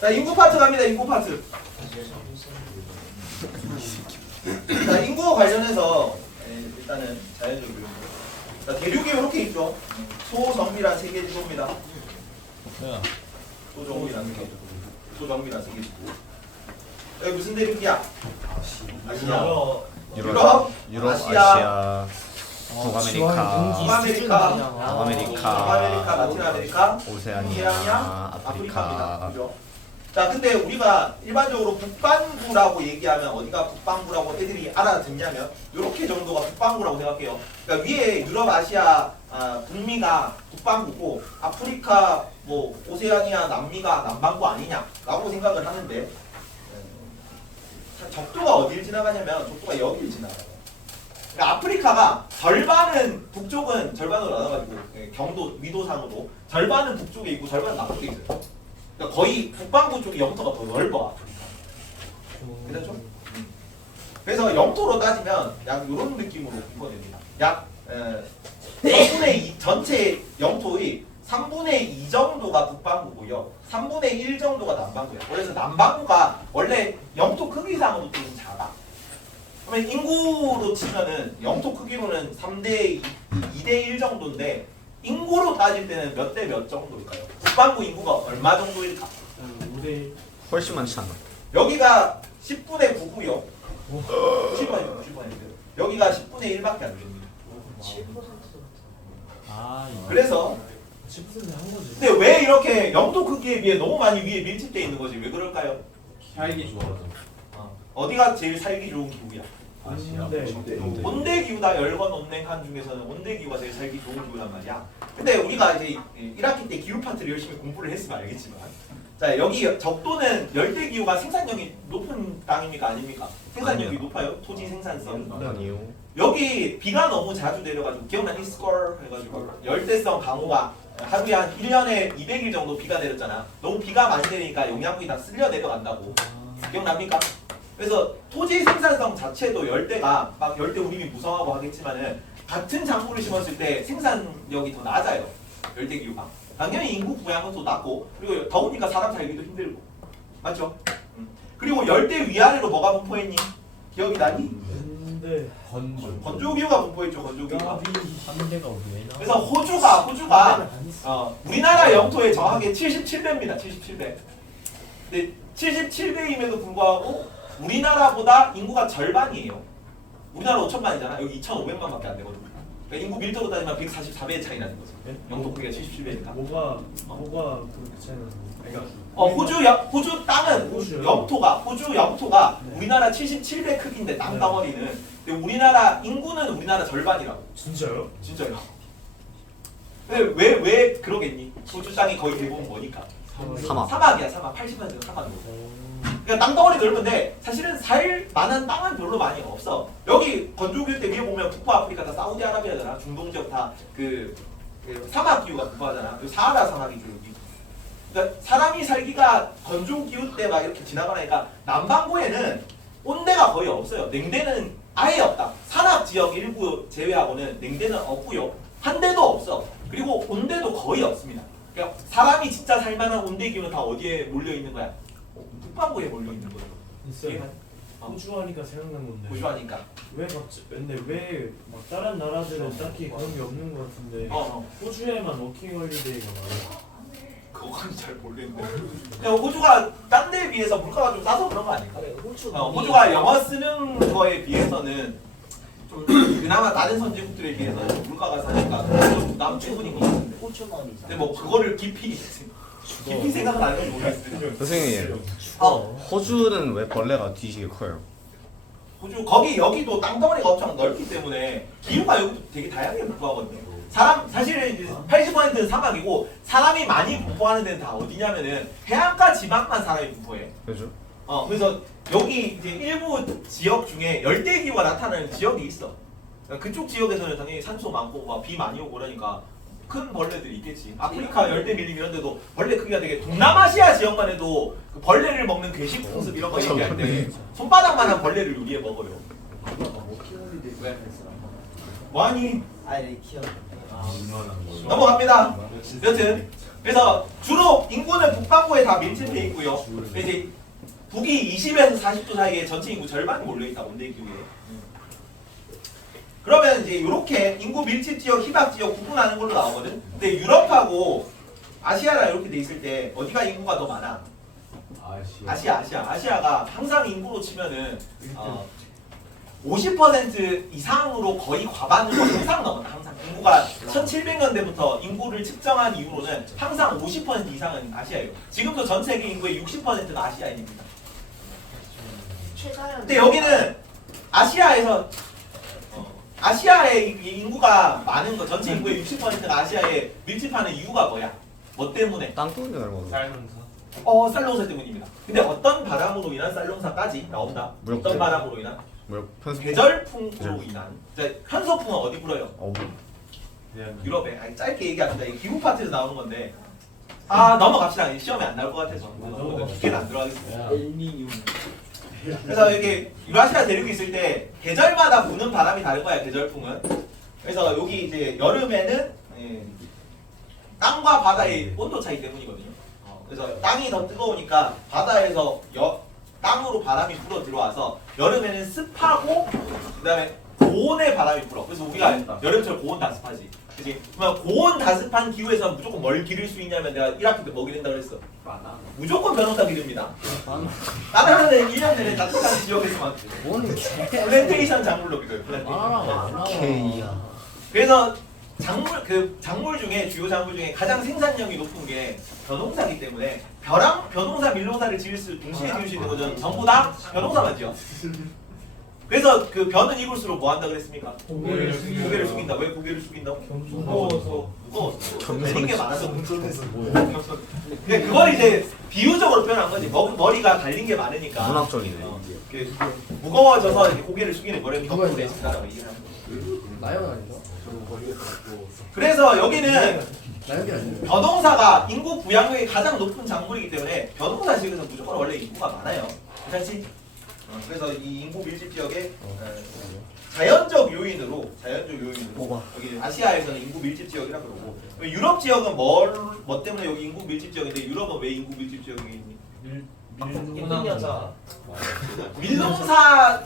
자, 인구 파트 갑니다. 인구 파트. 자, 인구 관련해서 일단은 자연적으로 자, 대륙이 이렇게 있죠. 소정밀한 세계지도입니다. 소정밀한 세계지도. 소정밀한 세계지도. 여기 무슨 대륙이야? 아시아. 유럽, 아시아, 북아메리카, 남아메리카, 라틴 아메리카, 오세아니아, 아프리카입니다. 그죠? 자, 근데 우리가 일반적으로 북반구라고 얘기하면 어디가 북반구라고 애들이 알아듣냐면 이렇게 정도가 북반구라고 생각해요. 그러니까 위에 유럽, 아시아, 북미가 북반구고 아프리카, 뭐 오세아니아, 남미가 남반구 아니냐라고 생각을 하는데 적도가 어디를 지나가냐면 적도가 여기를 지나가요. 그러니까 아프리카가 절반은 북쪽은 절반으로 나눠가지고 경도 위도상으로 절반은 북쪽에 있고 절반은 남쪽에 있어요. 그러니까 거의 북반구 쪽이 영토가 더 넓어 아프리카. 그렇죠? 그래서 영토로 따지면 약 이런 느낌으로 분포됩니다. 약 3분의 2 전체 영토의 3분의 2 정도가 북반구고요. 3분의 1 정도가 남반구예요. 그래서 남반구가 원래 영토 크기상으로 좀 작아. 그러면 인구로 치면은 영토 크기로는 3대 2대 1 정도인데 인구로 따질 때는 몇 대 몇 정도일까요? 북반구 인구가 얼마 정도일까? 5대 훨씬 많지 않아. 여기가 10분의 9고요. 10분의 9. 여기가 10분의 1밖에 안 됩니다. 7%. 아, 그래서 10%한 거지. 근데 왜 이렇게 영토 크기에 비해 너무 많이 위에 밀집되어 있는 거지? 왜 그럴까요? 살기 좋아서. 어디가 제일 살기 좋은 기후야? 아시아. 온대 기후다. 열건 온냉한 중에서는 온대 기후가 제일 살기 좋은 기후란 말이야. 근데 우리가 이제 1학기 때 기후 파트를 열심히 공부를 했으면 알겠지만 자, 여기 적도는 열대 기후가 생산력이 높은 땅입니까? 아닙니까? 생산력이 아니요. 높아요? 토지 생산성. 아니요. 여기 비가 너무 자주 내려가지고 기억나니? 스컬 해가지고 열대성 강우가 하루에 한 1년에 200일 정도 비가 내렸잖아. 너무 비가 많이 내리니까 영양분이 다 쓸려 내려간다고. 기억납니까? 그래서 토지 생산성 자체도 열대가 막 열대 우림이 무성하고 하겠지만은 같은 작물을 심었을 때 생산력이 더 낮아요. 열대 기후가. 당연히 인구 부양은 또 낮고 그리고 더우니까 사람 살기도 힘들고. 맞죠? 그리고 열대 위아래로 뭐가 분포했니? 기억이 나니? 근데 건조 기후가 분포했죠. 건조 기후가. 한대가 왜 나? 그래서 호주가 우리나라 영토의 정확하게 77배입니다. 77배. 근데 77배임에도 불구하고 우리나라보다 인구가 절반이에요. 우리나라 5천만이잖아. 여기 2,500만밖에 안 되거든요. 그러니까 인구 밀도로 따지면 144배의 차이 나는 거죠. 영토 크기가 77배니까. 뭐가 그렇게 차이 나는 그러니까 호주 땅은 호주요? 호주 영토가 네. 우리나라 77배 크기인데 땅 네. 덩어리는 근데 우리나라 인구는 우리나라 절반이라고. 진짜요? 진짜요. 왜 그러겠니? 호주 땅이 거의 대부분 뭐니까? 사막. 사막이야. 사막. 80%가 사막이고. 그러니까 땅덩어리 넓은데 사실은 살 만한 땅은 별로 많이 없어. 여기 건조기후 때 위에 보면 북부아프리카 다 사우디아라비아잖아. 중동 지역 다 그 사막 기후가 분포하잖아. 사하라 사막이죠 여기. 그러니까 사람이 살기가 건조기후 때 막 이렇게 지나가니까 남반구에는 온대가 거의 없어요. 냉대는 아예 없다. 산악 지역 일부 제외하고는 냉대는 없고요. 한대도 없어. 그리고 온대도 거의 없습니다. 그러니까 사람이 진짜 살만한 온대 기후는 다 어디에 몰려 있는 거야? 북반구에 몰려 있는 거죠. 있어요. 호주 하니까 생각난 건데. 호주하니까. 근데 왜 막 다른 나라들은 딱히 그런 게 없는 것 같은데 호주에만 워킹 홀리데이가 많아. 그거는 잘 모르겠는데. 그냥 호주가 딴 데에 비해서 물가가 좀 싸서 그런 거 아닐까? 호주가 영어 쓰는 거에 비해서는 좀 그나마 다른 선진국들에 비해서 좀 물가가 싸니까 좀 부담 충분인 것 같은데. 근데 뭐 그거를 깊이 생각은 안 해도 모르겠어요. 선생님, 호주는 왜 벌레가 뒤지게 커요? 호주 여기도 땅덩어리가 엄청 넓기 때문에 기후가 여기도 되게 다양하게 분포하거든요. 사실은 이제 80%는 사막이고 사람이 많이 분포하는 데는 다 어디냐면은 해안가 지방만 사람이 분포해. 그죠? 그래서 여기 이제 일부 지역 중에 열대 기후가 나타나는 지역이 있어. 그쪽 지역에서는 당연히 산소 많고 막 비 많이 오고 그러니까 큰 벌레들이 있겠지. 아프리카 열대 밀림 이런 데도 벌레 크기가 되게 동남아시아 지역만 해도 그 벌레를 먹는 괴식 풍습 이런 거 얘기할 때 손바닥만한 벌레를 우리에 먹어요. 왜? 뭐하니? 아니 키워. 넘어갑니다. 여튼 그래서 주로 인구는 북반구에 다 밀집해 있고요. 이제 북이 20에서 40도 사이에 전체 인구 절반이 몰려 있다 온대 기후에. 그러면 이제 이렇게 인구 밀집 지역, 희박 지역 구분하는 걸로 나오거든. 근데 유럽하고 아시아랑 이렇게 돼 있을 때 어디가 인구가 더 많아? 아시아가 항상 인구로 치면은 50% 이상으로 거의 과반으로 항상 넘었다. 항상 인구가 1700년대부터 인구를 측정한 이후로는 항상 50% 이상은 아시아예요. 지금도 전 세계 인구의 60%가 아시아인입니다. 근데 여기는 아시아에서 아시아의 인구가 많은 거, 전체 인구의 60%가 아시아에 밀집하는 이유가 뭐야? 뭐 때문에? 땅덩이가 닮아서. 쌀농사 때문입니다. 근데 어떤 바람으로 인한 쌀농사까지 나온다. 어떤 바람으로 인한? 계절풍으로 인한. 이제 현서풍은 어디 불어요? 유럽에. 아니, 짧게 얘기합니다. 이 기후 파트에서 나오는 건데. 넘어갑시다. 시험에 안 나올 것 같아서. 깊게는 안 들어가겠습니다. 그래서 이렇게 유라시아 대륙이 있을 때 계절마다 부는 바람이 다른 거야. 계절풍은. 그래서 여기 이제 여름에는 땅과 바다의 온도 차이 때문이거든요. 그래서 땅이 더 뜨거우니까 바다에서 땅으로 바람이 불어 들어와서 여름에는 습하고 그다음에 고온의 바람이 불어. 그래서 우리가 여름철 고온 다습하지. 그치? 그러면 고온 다습한 기후에서 무조건 뭘 기를 수 있냐면 내가 1학기 때 뭐 기른다고 그랬어? 무조건 변호사 기릅니다. 나는 1년 내내 따뜻한 지역에서만 플랜테이션 작물로 기르요. 플랜테이션. 그래서 작물 중에 주요 작물 중에 가장 생산량이 높은 게 벼농사이기 때문에 벼농사 밀농사를 동시에 지을 수 있는 거죠. 전부 다 벼농사만 지어. 그래서 그 벼는 익을수록 뭐 한다 그랬습니까? 고개를 숙인다. 왜 고개를 숙인다고? 무거워서. 내린 게 많아서 무서워서. 근데 그걸 이제 비유적으로 표현한 거지. 머리가 갈린 게 많으니까. 문학적이네. 무거워져서 이렇게 고개를 숙이는 거를 덕후로 내신다라고 얘기하는 거예요. 나연 아닌가? 그래서 여기는 벼농사가 인구 부양력이 가장 높은 작물이기 때문에 벼농사 지역에서 무조건 원래 인구가 많아요. 괜찮지? 그래서 이 인구 밀집 지역의 자연적 요인으로 여기 아시아에서는 인구 밀집 지역이라 그러고 유럽 지역은 뭐 때문에 여기 인구 밀집 지역인데 유럽은 왜 인구 밀집 지역이니? 밀농사도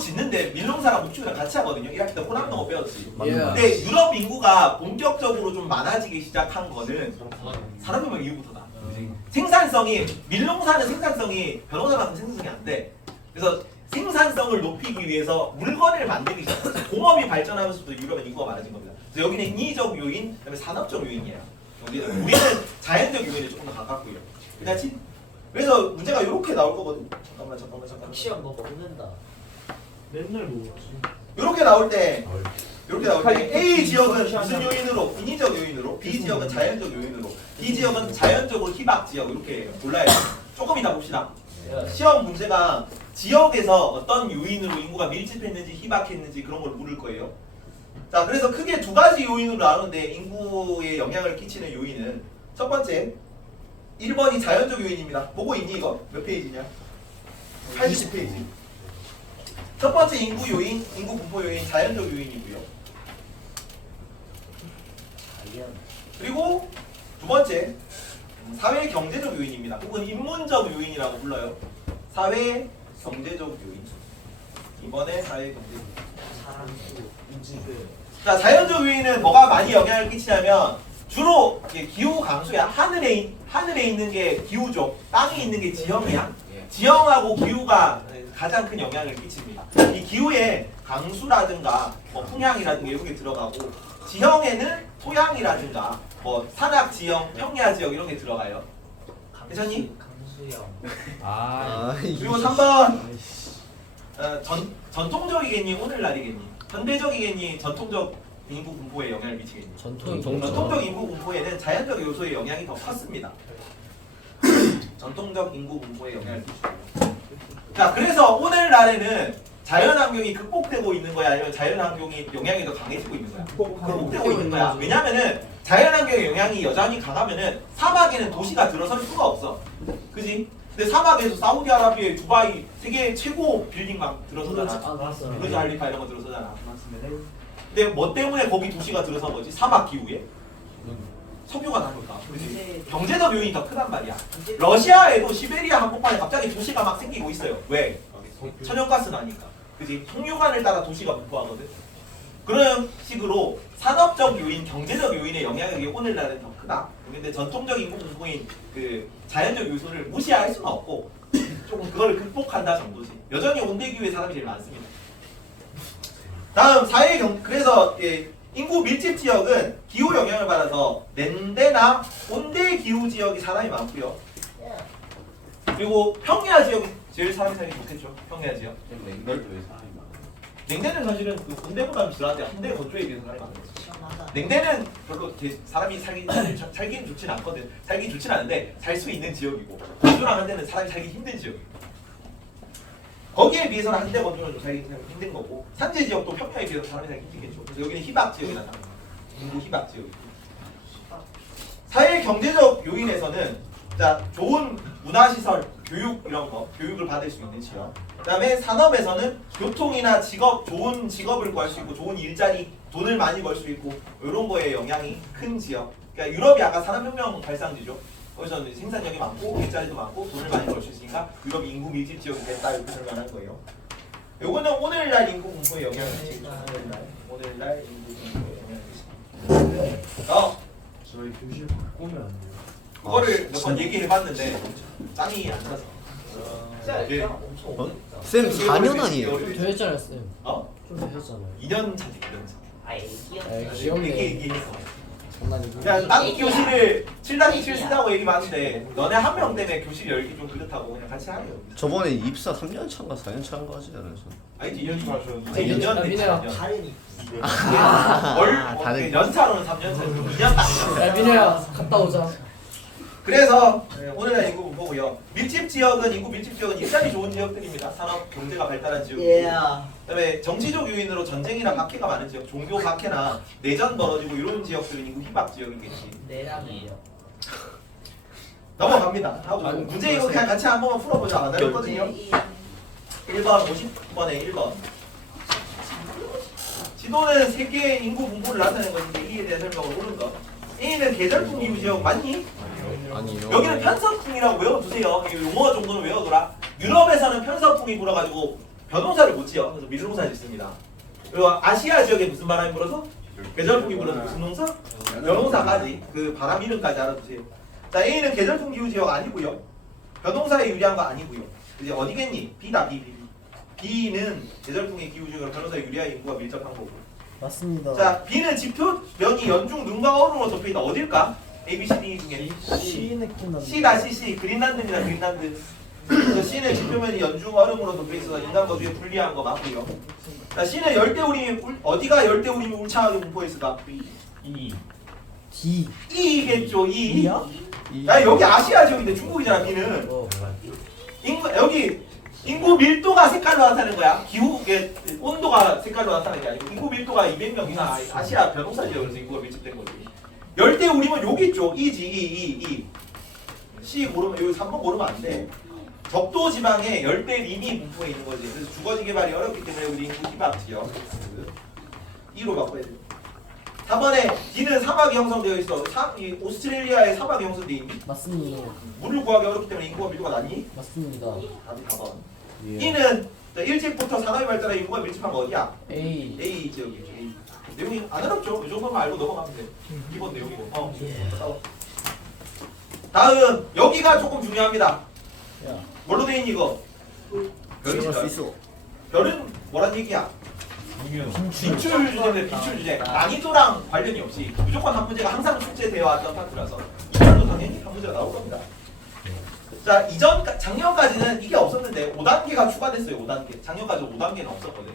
짓는데 밀농사랑 목축이랑 같이 하거든요. 1학기 때 호남농업 배웠지. 근데 유럽 인구가 본격적으로 좀 많아지기 시작한 거는 산업혁명 이후부터다. 밀농사는 생산성이 벼농사만큼 생산성이 안 돼. 그래서 생산성을 높이기 위해서 물건을 만들기 시작했어요. 공업이 발전하면서부터 유럽은 인구가 많아진 겁니다. 그래서 여기는 인위적 요인, 그다음에 산업적 요인이에요. 우리는 자연적 요인에 조금 더 가깝고요. 그렇지? 그래서 문제가 이렇게 나올 거거든. 잠깐만. 시험 뭐 먹는다. 맨날 먹었지. 이렇게 나올 때 A 지역은 무슨 요인으로? 인위적 요인으로, B 지역은 자연적 요인으로, D 지역은 자연적으로 희박 지역 이렇게 골라야 돼. 조금 이따 봅시다. 시험 문제가 지역에서 어떤 요인으로 인구가 밀집했는지 희박했는지 그런 걸 물을 거예요. 자, 그래서 크게 두 가지 요인으로 나누는데 인구에 영향을 끼치는 요인은 첫 번째 1번이 자연적 요인입니다. 보고 있니 이거? 몇 페이지냐? 80페이지. 첫 번째 인구 요인, 인구 분포 요인, 자연적 요인이고요. 그리고 두 번째 사회 경제적 요인입니다. 혹은 인문적 요인이라고 불러요. 사회 경제적 요인. 이번에 사회 경제적 요인. 자, 자연적 요인은 뭐가 많이 영향을 끼치냐면 주로 기후 강수야. 하늘에 있는 게 기후죠. 땅에 있는 게 지형이야. 지형하고 기후가 가장 큰 영향을 끼칩니다. 이 기후에 강수라든가 풍향이라든가 이런 게 들어가고 지형에는 토양이라든가 산악 지형, 평야 지역 이런 게 들어가요. 괜찮니? 그리고 3번 전통적이겠니? 오늘날이겠니? 현대적이겠니? 전통적 인구 분포에 영향을 미치겠니? 전통적 인구 분포에는 자연적 요소의 영향이 더 컸습니다. 전통적 인구 분포에 영향을 미치고. 자, 그래서 오늘날에는 자연환경이 극복되고 있는 거야? 아니면 자연환경이 영향이 더 강해지고 있는 거야? 극복되고 있는 거야. 왜냐면은 자연환경의 영향이 여전히 강하면은 사막에는 도시가 들어설 수가 없어. 그지? 근데 사막에서 사우디아라비아, 두바이 세계 최고 빌딩 막 들어서잖아. 브루즈 할리파 이런 거 들어서잖아. 근데 뭐 때문에 거기 도시가 들어선 거지? 사막 기후에? 석유가 나니까. 그지? 경제적 요인이 더 크단 말이야. 러시아에도 시베리아 한복판에 갑자기 도시가 막 생기고 있어요. 왜? 천연가스 나니까. 그지? 송유관을 따라 도시가 분포하거든. 그런 식으로 산업적 요인, 경제적 요인의 영향력이 오늘날은 더 크다. 근데 전통적인 인구 분포인 그 자연적 요소를 무시할 수는 없고 조금 그거를 극복한다 정도지. 여전히 온대기후의 사람이 제일 많습니다. 다음 그래서 인구 밀집 지역은 기후 영향을 받아서 냉대나 온대 기후 지역이 사람이 많고요. 그리고 평야 지역이 제일 사람이 살기 좋겠죠. 평야 지역. 냉대는 사실은 그 온대보다는 비싼데 한대 건조에 비해서 사람이 많아요. 냉대는 별로 이렇게 사람이 살기는 좋진 않거든. 살기 좋진 않은데 살 수 있는 지역이고 건조랑 한대는 사람이 살기 힘든 지역이고. 거기에 비해서는 한대 건조는 좀 살기 힘든 거고 산지 지역도 평야에 비해서 사람이 살기 힘들겠죠. 그래서 여기는 희박 지역이라는 겁니다. 인구 희박 지역. 사회 경제적 요인에서는 자 좋은 문화시설, 교육 이런 거, 교육을 받을 수 있는 지역. 그다음에 산업에서는 교통이나 직업, 좋은 직업을 구할 수 있고 좋은 일자리, 돈을 많이 벌 수 있고 이런 거에 영향이 큰 지역. 그러니까 유럽이 아까 산업혁명 발상지죠. 거기서는 생산력이 많고 일자리도 많고 돈을 많이 벌 수 있으니까 유럽이 인구 밀집 지역이 됐다 이렇게 설명하는 거예요. 요거는 오늘날 인구 분포에 영향을 미치죠. 오늘날 인구 분포에 영향을 미치죠. 저희 교실 바꾸면 안 돼요. 그거를 몇 번 얘기해봤는데 짬이 안 나서. 쌤 4년 아니에요? 좀 되었잖아요, 쌤. 어? 좀 되었잖아요. 2년 차지 2년 차. 에이, 귀엽네. 얘기했어. 장난이고. 그냥 딱 교실을 7-7 쓰자고 얘기 많은데 너네 한 명 때문에 교실 열기 좀 그렇다고 그냥 같이 하래요. 저번에 입사 3년 차인가 4년 차인가 하지 않았어? 아니지 2년 차 하셨는데. 아, 2년 민혜야. 됐지. 다른이 다른- 연차로는 3년 차지 2년 야, 민혜야, 갔다 오자. 그래서 오늘날 인구 분포고요. 밀집 지역은 인구 밀집 지역은 일자리 좋은 지역들입니다. 산업 경제가 발달한 지역이고. 그다음에 정치적 요인으로 전쟁이나 박해가 많은 지역, 종교 박해나 내전 벌어지고 이런 지역들은 인구 희박 지역이겠지. 내랑이요. 넘어갑니다. 하고 문제 이거 그냥 같이 한 번만 풀어보자. 안 어렵거든요. 1번 50번에 1번. 지도는 세계의 인구 분포를 나타낸 것인데 이에 대한 설명을 모르는 거. A는 계절풍 기후 지역 맞니? 아니요. 여기는 편서풍이라고 외워두세요. 이 용어 정도는 외워둬라. 유럽에서는 편서풍이 불어가지고 벼농사를 못 지어. 그래서 밀농사를 짓습니다. 그리고 아시아 지역에 무슨 바람이 불어서? 계절풍이 불어서 무슨 농사? 벼농사까지. 그 바람 이름까지 알아두세요. 자, A는 계절풍 기후 지역 아니고요. 벼농사에 유리한 거 아니고요. 이제 어디겠니? B다, B. B는 계절풍의 기후 지역으로 벼농사에 유리한 인구가 밀접한 거고. 맞습니다. 자, B는 지표면이 연중 눈과 얼음으로 덮여있다. 어딜까? A, B, C, D 중에 C 느낌 C-C 그린란드입니다. 그린란드. 그래서 C는 지표면이 연중 얼음으로 덮여있어서 인간 거주에 불리한 거 맞고요. 자, C는 열대우림이 어디가 열대우림이 울창하게 분포했을까? E. D. E겠죠. E. E야? 야, 여기 아시아 지역인데 중국이잖아. B는 여기 인구 밀도가 색깔로 나타나는 거야. 기후 온도가 색깔로 나타나는 게 아니고 인구 밀도가 200명 이상 아시아 벼농사 지역에서 인구가 밀집된 거지. 열대우림은 여기 있죠. E지 E. C 고르면 여기 3번 고르면 안 돼. 적도 지방에 열대림이 분포해 있는 거지. 그래서 주거지 개발이 어렵기 때문에 우리 인구 희박 지역 2로 바꿔야 돼요. 4번에 D는 사막이 형성되어 있어. 이 오스트레일리아에 사막이 형성되어 있니? 맞습니다. 물을 구하기 어렵기 때문에 인구가 밀도가 낮니? 맞습니다. 답이 4번. 예. E는 일찍부터 산업이 발달해 인구가 밀집한 거 어디야? A. A 지역이죠. A. 내용이 안 어렵죠? 이 정도만 알고 넘어가면 돼. 기본 내용이고. 다음 여기가 조금 중요합니다. 야. 뭘로 돼 있니 이거? 별이지. 수 있어. 별은 뭐란 얘기야? 빈출 주제인데 빈출 주제. 난이도랑 관련이 없이 무조건 한 문제가 항상 출제되어 왔던 파트라서 이번도 당연히 한 문제가 나올 겁니다. 자, 작년까지는 이게 없었는데 5단계가 추가됐어요. 5단계. 작년까지 5단계는 없었거든.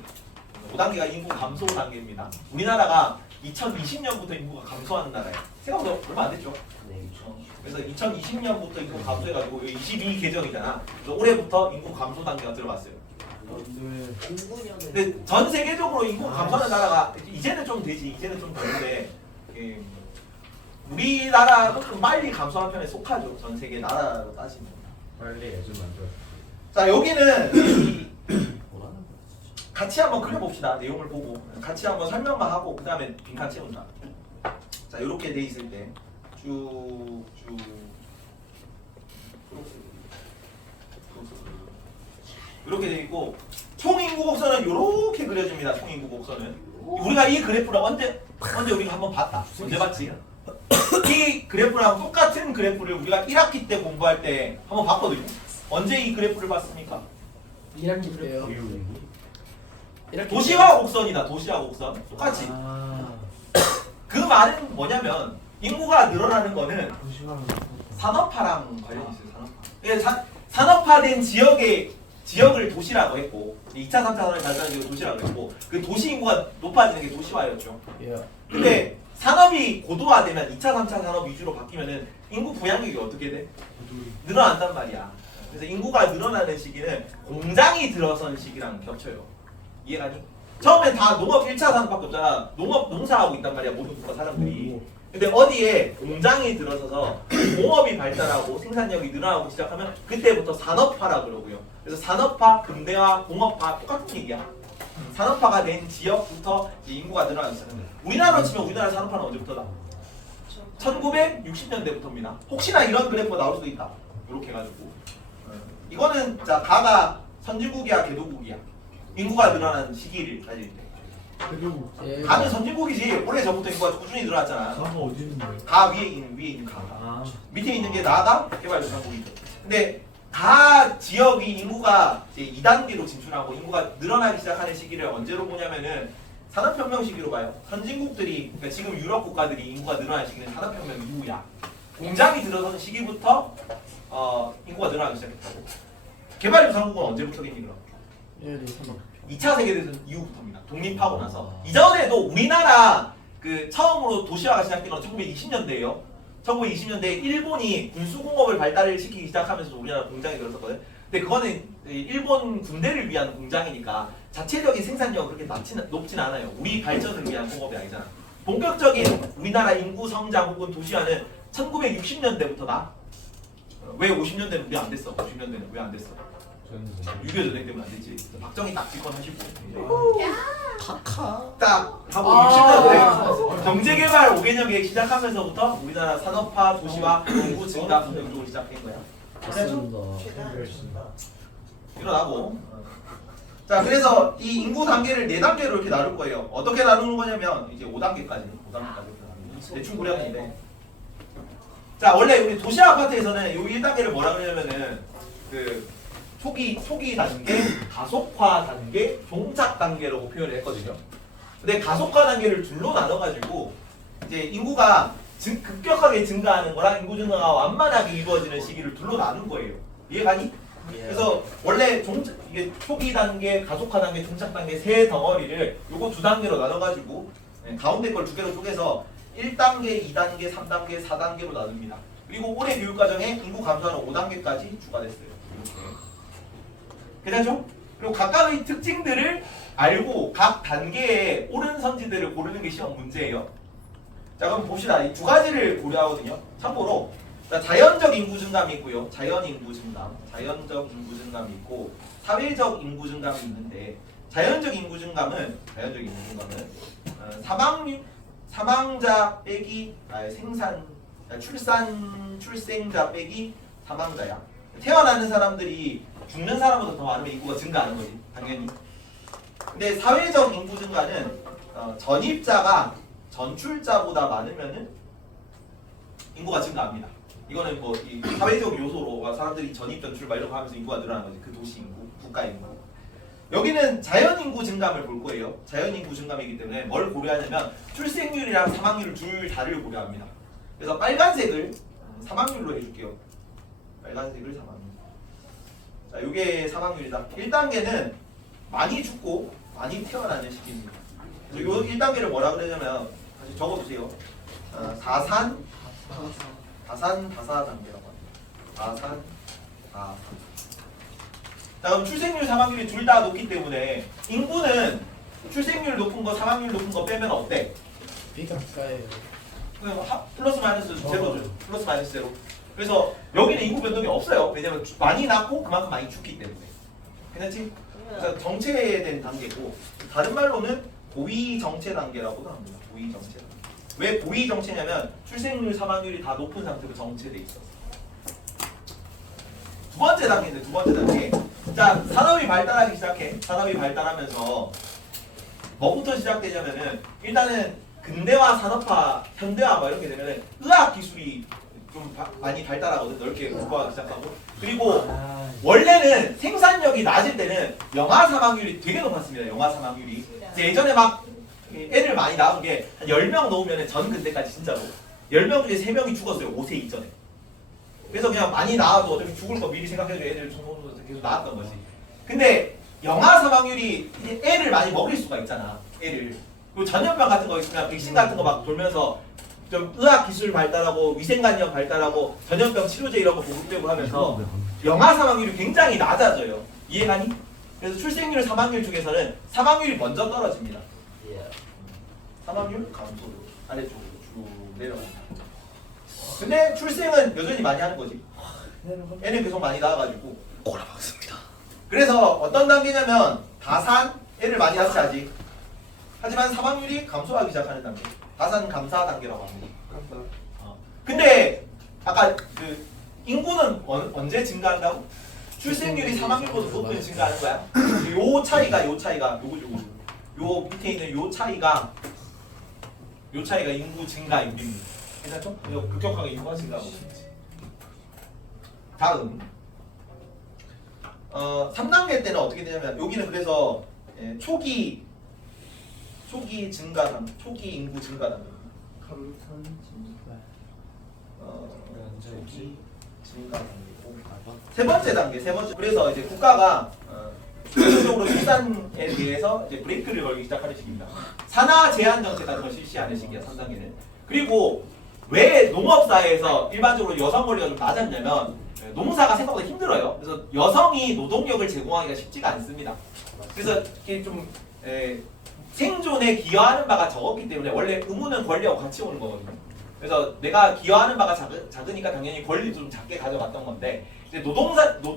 5단계가 인구 감소 단계입니다. 우리나라가 2020년부터 인구가 감소하는 나라예요. 생각보다 얼마 안 됐죠. 그래서 2020년부터 인구 감소해가지고 22 개정이잖아. 그래서 올해부터 인구 감소 단계가 들어갔어요. 근데 전 세계적으로 인구 감소하는 나라가 이제는 좀 되지. 이제는 좀 되는데 우리나라도 좀 빨리 감소하는 편에 속하죠. 전 세계 나라로 따지면. 빨리 요즘 안 좋아. 자, 여기는 같이 한번 그려봅시다. 내용을 보고 같이 한번 설명만 하고 그 다음에 빈칸 채운다. 자, 이렇게 돼 있을 때 쭉쭉 이렇게 돼 있고 총인구 곡선은 이렇게 그려집니다. 총인구 곡선은 우리가 이 그래프를 언제 우리가 한번 봤다. 언제 봤지? 이 그래프랑 똑같은 그래프를 우리가 1학기 때 공부할 때 한번 봤거든요. 언제 이 그래프를 봤습니까? 1학기 때요. 도시화 곡선이다. 도시화 곡선 똑같이. 아. 그 말은 뭐냐면 인구가 늘어나는 거는 도시가는 산업화랑 관련이 있어요. 산업화. 그러니까 산업화된 지역을 도시라고 했고 2차, 3차 산업이 발전한 지역을 도시라고 했고 그 도시 인구가 높아지는 게 도시화였죠. 예. 근데 산업이 고도화되면 2차, 3차 산업 위주로 바뀌면은 인구 부양력이 어떻게 돼? 늘어난단 말이야. 그래서 인구가 늘어나는 시기는 공장이 들어선 시기랑 겹쳐요. 이해가니? 처음엔 다 농업 1차 산업밖에 없잖아. 농사하고 있단 말이야. 모든 국가 사람들이. 근데 어디에 공장이 들어서서 공업이 발달하고 생산력이 늘어나고 시작하면 그때부터 산업화라 그러고요. 그래서 산업화, 근대화, 공업화 똑같은 얘기야. 산업화가 된 지역부터 이제 인구가 늘어나기 시작합니다. 우리나라로 치면 우리나라 산업화는 언제부터다? 1960년대부터입니다. 혹시나 이런 그래프가 나올 수도 있다. 이렇게 해가지고 이거는 자 가가 선진국이야 개도국이야? 인구가 늘어나는 시기를 가질 때. 그리고 예. 가는 선진국이지. 원래 전부터 인구가 꾸준히 늘어났잖아. 가가 어디 있는데? 가 위에 있는 가가. 아 밑에 있는 게 나가 개발도상국이죠. 근데 다 지역이 인구가 이제 2단계로 진출하고 인구가 늘어나기 시작하는 시기를 언제로 보냐면은 산업혁명 시기로 봐요. 선진국들이 그러니까 지금 유럽 국가들이 인구가 늘어나는 시기는 산업혁명 이후야. 공장이 들어서는 시기부터 인구가 늘어나기 시작했다고. 개발도상국은 언제부터겠니 그럼? 예, 네, 산업. 2차 세계대전 이후부터입니다. 독립하고 나서. 이전에도 우리나라 그 처음으로 도시화가 시작된 건 1920년대예요. 1920년대에 일본이 군수공업을 발달을 시키기 시작하면서 우리나라 공장이 들어섰거든. 근데 그거는 일본 군대를 위한 공장이니까 자체적인 생산력은 그렇게 높진 않아요. 우리 발전을 위한 공업이 아니잖아. 본격적인 우리나라 인구 성장 혹은 도시화는 1960년대부터다. 왜 50년대는 우리 안 됐어? 50년대는 왜 안 됐어? 6.25 전쟁 때문에 안 됐지. 박정희 딱 집권하시고 카카. 딱 하고 아. 60년대 경제개발 5개년 계획 시작하면서부터 우리나라 산업화, 도시화, 인구 증가 본격적으로 시작된 거야. 맞습니다. 일어나고. 자, 그래서 이 인구 단계를 4단계로 이렇게 나눌 거예요. 어떻게 나누는 거냐면 이제 5단계까지 이렇게 나눕니다. 대충 그렸는데. 자, 원래 우리 도시화 아파트에서는 요 1단계를 뭐라 그러냐면은 그 초기 단계, 가속화 단계, 종착 단계라고 표현을 했거든요. 근데 가속화 단계를 둘로 나눠가지고 이제 인구가 급격하게 증가하는 거랑 인구 증가가 완만하게 이루어지는 시기를 둘로 나눈 거예요. 이해가니? 그래서 원래 이게 초기 단계, 가속화 단계, 종착 단계 세 덩어리를 요거 2단계로 나눠가지고 가운데 걸 2개로 쪼개서 1단계, 2단계, 3단계, 4단계로 나눕니다. 그리고 올해 교육과정에 인구 감소하는 5단계까지 추가됐어요. 이렇게. 괜찮죠? 그리고 각각의 특징들을 알고 각 단계의 옳은 선지들을 고르는 게 시험 문제예요. 자, 그럼 봅시다. 이 2가지를 고려하거든요. 참고로 자연적 인구 증감이 있고요. 자연적 인구 증감이 있고 사회적 인구 증감이 있는데 자연적 인구 증감은 사망자 빼기 출생자 빼기 사망자야. 태어나는 사람들이 죽는 사람보다 더 많으면 인구가 증가하는 거지, 당연히. 근데 사회적 인구 증가는 전입자가 전출자보다 많으면은 인구가 증가합니다. 이거는 뭐 이 사회적 요소로 사람들이 전입 전출 막 이런 거 하면서 인구가 늘어나는 거지. 그 도시 인구, 국가 인구. 여기는 자연 인구 증감을 볼 거예요. 자연 인구 증감이기 때문에 뭘 고려하냐면 출생률이랑 사망률 둘 다를 고려합니다. 그래서 빨간색을 사망률로 해줄게요. 빨간색을 사망률. 자, 이게 사망률이다. 1단계는 많이 죽고 많이 태어나는 시기입니다. 그래서 요 1단계를 뭐라 그러냐면 다시 적어주세요. 다산 다사 단계라고 합니다. 다산 다사. 자, 그럼 출생률 사망률이 둘 다 높기 때문에 인구는 출생률 높은 거 사망률 높은 거 빼면 어때? B가 가까이에요. 그냥 플러스 마이너스 제로죠. 플러스 마이너스 제로. 그래서 여기는 인구 변동이 없어요. 왜냐면 많이 낳고 그만큼 많이 죽기 때문에. 괜찮지? 그래서 정체된 단계고 다른 말로는 고위 정체 단계라고도 합니다. 고위 정체 단계. 왜 고위 정체냐면 출생률, 사망률이 다 높은 상태로 정체돼 있어. 두 번째 단계인데 두 번째 단계. 자, 산업이 발달하기 시작해. 산업이 발달하면서 뭐부터 시작되냐면은 일단은 근대화, 산업화, 현대화 뭐 이렇게 되면은 의학 기술이 좀 많이 발달하거든. 넓게 공부하기 시작하고. 그리고 원래는 생산력이 낮을 때는 영아 사망률이 되게 높았습니다. 영아 사망률이. 이제 예전에 막 애를 많이 낳은 게 한 10명 놓으면 전 근대까지 진짜로 10명 중에 3명이 죽었어요. 5세 이전에. 그래서 그냥 많이 낳아도 어차피 죽을 거 미리 생각해서 애들 정보면서 계속 낳았던 거지. 근데 영아 사망률이 이제 애를 많이 먹일 수가 있잖아. 애를. 그리고 전염병 같은 거 있으면 백신 같은 거 막 돌면서 좀 의학 기술 발달하고 위생관념 발달하고 전염병 치료제 이런 거 보급되고 하면서 영아 사망률이 굉장히 낮아져요. 이해가니? 그래서 출생률, 사망률 중에서는 사망률이 먼저 떨어집니다. 사망률 감소 아래쪽으로 쭉 내려갑니다. 근데 출생은 여전히 많이 하는 거지. 애는 계속 많이 나와가지고 꼬라박습니다. 그래서 어떤 단계냐면 다산 애를 많이 낳지 아직. 하지만 사망률이 감소하기 시작하는 단계. 다산 감사 단계라고 합니다. 근데 아까 그 인구는 언제 증가한다고? 출생률이 사망률보다 높은 증가하는 거야. 요 차이가 요거죠. 요 밑에 있는 요 차이가 인구 증가율입니다. 괜찮죠? 급격하게 인구가 증가하고 있지. 다음 3단계 때는 어떻게 되냐면 여기는 그래서 초기 증가단, 초기 인구 증가단. 초기 증가단이고 세 번째 단계. 그래서 이제 국가가 전체적으로 출산에 대해서 이제 브레이크를 걸기 시작하는 시기입니다. 산하 제한 정책 같은 걸 실시하는 시기야. 3단계는. 그리고 왜 농업사회에서 일반적으로 여성 권리가 좀 낮았냐면 농사가 생각보다 힘들어요. 그래서 여성이 노동력을 제공하기가 쉽지가 않습니다. 그래서 이게 좀 생존에 기여하는 바가 적었기 때문에 원래 의무는 권리하고 같이 오는 거거든요. 그래서 내가 기여하는 바가 작으니까 당연히 권리도 좀 작게 가져갔던 건데 이제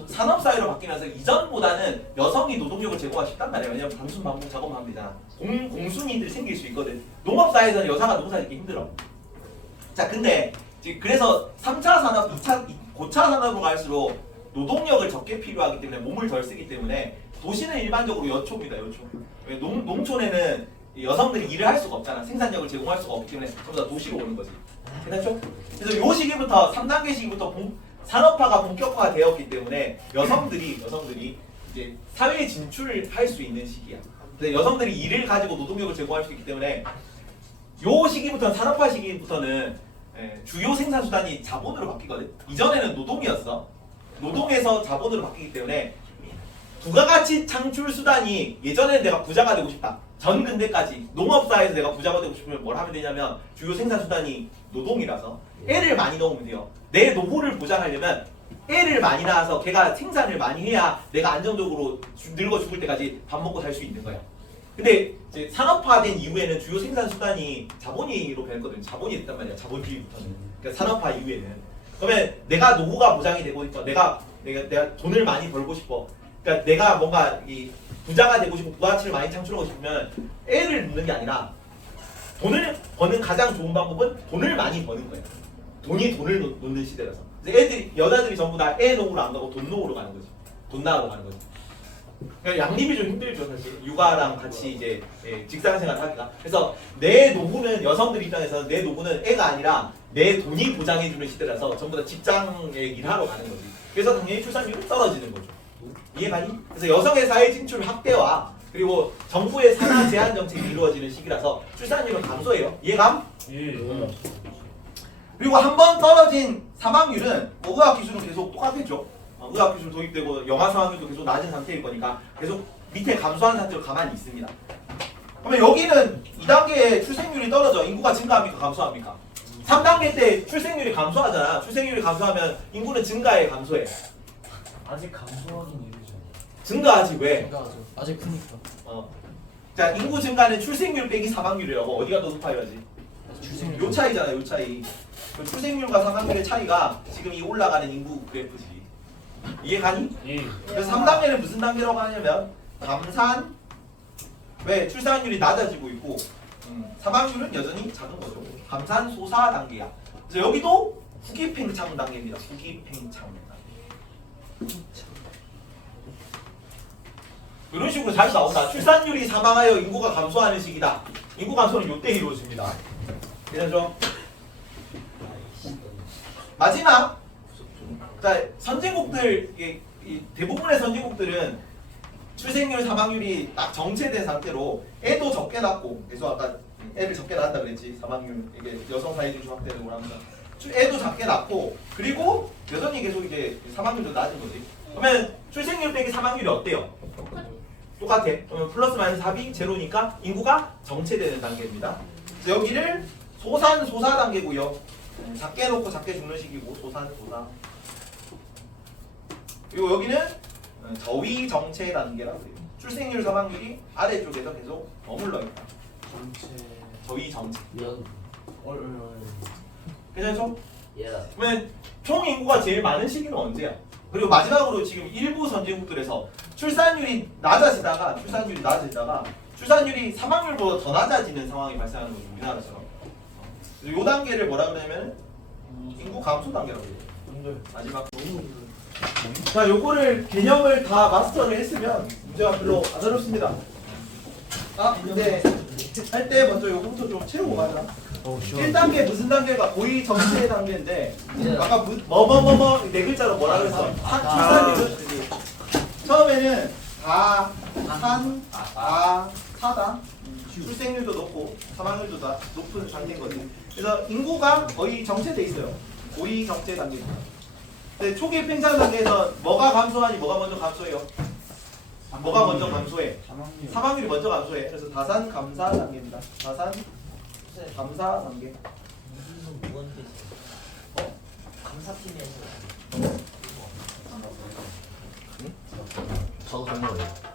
산업사회로 바뀌면서 이전보다는 여성이 노동력을 제공하기 쉽단 말이에요. 왜냐면 단순 반복 작업만 하면 되잖아. 공순이들 생길 수 있거든. 농업사회에서는 여자가 농사 짓기 힘들어. 자, 근데 그래서 3차 산업, 2차, 고차 산업으로 갈수록 노동력을 적게 필요하기 때문에 몸을 덜 쓰기 때문에 도시는 일반적으로 여초입니다. 여초. 농촌에는 여성들이 일을 할 수가 없잖아. 생산력을 제공할 수가 없기 때문에 전부 다 도시로 오는 거지. 괜찮죠? 그래서 요 시기부터 3단계 시기부터 산업화가 본격화가 되었기 때문에 여성들이 이제 사회에 진출할 수 있는 시기야. 근데 여성들이 일을 가지고 노동력을 제공할 수 있기 때문에 요 시기부터는 산업화 시기부터는 주요 생산 수단이 자본으로 바뀌거든. 이전에는 노동이었어. 노동에서 자본으로 바뀌기 때문에 부가가치 창출 수단이 예전에는 내가 부자가 되고 싶다. 전 근대까지 농업사에서 내가 부자가 되고 싶으면 뭘 하면 되냐면 주요 생산 수단이 노동이라서 애를 많이 넣으면 돼요. 내 노후를 보장하려면 애를 많이 낳아서 걔가 생산을 많이 해야 내가 안정적으로 늙어 죽을 때까지 밥 먹고 살 수 있는 거야. 근데 이제 산업화된 이후에는 주요 생산 수단이 자본이로 변했거든요. 자본이 됐단 말이야. 자본주의부터는. 그러니까 산업화 이후에는. 그러면 내가 노후가 보장이 되고 싶어. 내가 돈을 많이 벌고 싶어. 그러니까 내가 뭔가 이 부자가 되고 싶고 부가가치를 많이 창출하고 싶으면 애를 낳는 게 아니라 돈을 버는 가장 좋은 방법은 돈을 많이 버는 거예요. 돈이 돈을 놓는 시대라서. 그래서 여자들이 전부 다 애 노후로 안 가고 돈 노후로 가는 거지. 돈 나으러 가는 거지. 그러니까 양립이 좀 힘들죠 사실. 육아랑 같이 이제 직장생활 하기가. 그래서 내 노후는 여성들 입장에서는 내 노후는 애가 아니라 내 돈이 보장해주는 시대라서 전부 다 직장에 일하러 가는 거지. 그래서 당연히 출산율은 떨어지는 거죠. 이해가니? 그래서 여성의 사회 진출 확대와 그리고 정부의 산하 제한 정책이 이루어지는 시기라서 출산율은 감소해요. 이해감? 예. 그리고 한 번 떨어진 사망률은 의학 기술은 계속 똑같겠죠. 의학 기술 도입되고 영아 사망률도 계속 낮은 상태일 거니까 계속 밑에 감소하는 상태로 가만히 있습니다. 그러면 여기는 2단계에 출생률이 떨어져. 인구가 증가합니까? 감소합니까? 3단계 때 출생률이 감소하잖아. 출생률이 감소하면 인구는 증가해, 감소해? 아직 감소하긴 이르죠. 증가하지. 왜? 증가하죠. 아직 크니까. 자, 인구 증가는 출생률 빼기 사망률이라고. 어디가 더 높아야지? 요 차이잖아, 요 차이. 그 출생률과 사망률의 차이가 지금 이 올라가는 인구 그래프지. 이해가니? 예. 그래서 3단계는 무슨 단계라고 하냐면 감산, 왜 출산율이 낮아지고 있고 사망률은 여전히 작은 거죠. 감산소사 단계야. 그래서 여기도 후기팽창 단계입니다. 후기팽창 단계. 이런 식으로 잘 나온다. 출산율이 사망하여 인구가 감소하는 시기다. 인구 감소는 요때 이루어집니다. 괜찮죠? 마지막. 자, 선진국들 이 대부분의 선진국들은 출생률 사망률이 딱 정체된 상태로 애도 적게 낳고, 그래서 아까 애를 적게 낳았다 그랬지. 사망률 이게 여성 사회주의 확대되고 합니다. 애도 작게 낳고 그리고 여전히 계속 이제 사망률도 낮은 거지. 그러면 출생률 빼기 사망률이 어때요? 똑같아. 그러면 플러스 마이너스 합이 제로니까 인구가 정체되는 단계입니다. 그래서 여기를 소사 단계고요. 작게 놓고 작게 죽는 시기고 소사. 그리고 여기는 저위 정체 단계라고 해요. 출생률 사망률이 아래쪽에서 계속 머물러 있다. 저위 정체. 괜찮죠? 그러면 총 인구가 제일 많은 시기는 언제야? 그리고 마지막으로 지금 일부 선진국들에서 출산율이 낮아지다가 출산율이 사망률보다 더 낮아지는 상황이 발생하는 거죠. 우리나라처럼. 이 단계를 뭐라 그러냐면 인구 감소 단계라고 해요. 마지막. 자, 요거를 개념을 다 마스터를 했으면 문제가 별로 안 어렵습니다. 근데 할 때 먼저 요거부터 좀 채우고 가자. 1단계 무슨 단계가 고위 정체 단계인데 아까 뭐뭐뭐뭐 네 글자로 뭐라 그랬어? 출산율은 처음에는 사다 출생률도 높고 사망률도 다 높은 단계인 거지. 그래서 인구가 거의 정체돼 있어요. 고위 정체 단계입니다. 근데 초기 팽창 단계에서 뭐가 감소하니 뭐가 먼저 감소해요? 뭐가 먼저 감소해? 사망률이 먼저 감소해. 그래서 다산 감사 단계입니다. 다산 감사 단계. 감사팀에서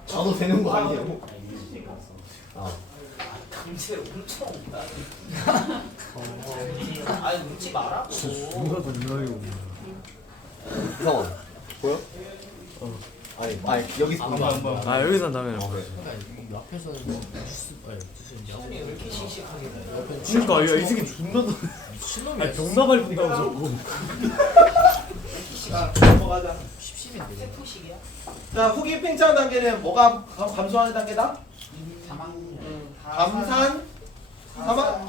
자도 되는 거 아니에요? 강제 엄청 없다. 아니 묻지 말라고. 이상원 보여? 아니 여기서 보면 아 여기서 한다면 앞에서는 뭐 주스 형이 왜 이렇게 씩씩하게 해? 그러니까 이 새끼 존나 미친놈이야. 존나 밟는다고 저거. 자, 넘어가자. 십심인데. 세포식이야? 자, 후기 팽창 단계는 뭐가 감소하는 단계다? 감산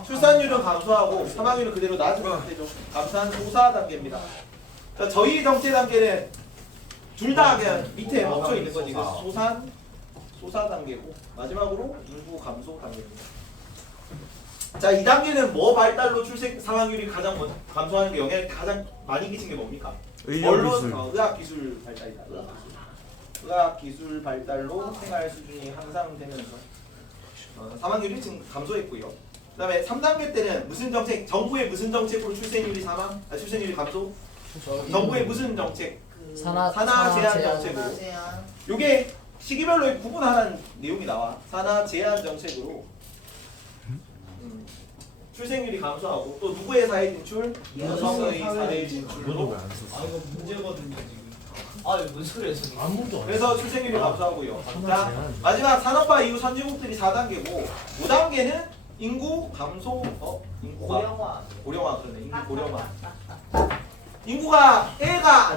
출산율은 감소하고 사망률은 그대로 낮은 상태죠. 감산 소사 단계입니다. 자, 저희 정체 단계는 둘 다 그냥 밑에 멈춰 있는 거지. 그래서 소사 단계고 마지막으로 인구 감소 단계입니다. 자, 이 단계는 뭐 발달로 출생 사망률이 가장 감소하는 게 영향을 가장 많이 끼친 게 뭡니까? 의학기술 발달이다. 의학기술 발달로 생활 수준이 향상되면서 사망률이 지금 감소했고요. 그다음에 3단계 때는 무슨 정책? 정부의 무슨 정책으로 출생률이 출생률이 감소? 정부의 무슨 정책? 산하 제한 정책으로. 요게 시기별로 구분하는 내용이 나와. 산하 제한 정책으로 출생률이 감소하고 또 누구의 사회 진출? 여성의 사회 진출로. 아 이거 문제거든요 지금. 아 이거 무슨 소리야 지금? 아무도 안 그래서 출생률이 감소하고요. 자, 마지막 산업화 이후 선진국들이 4단계고 5단계는 인구 감소. 인구가 고령화 그러네. 인구 고령화. 인구가 애가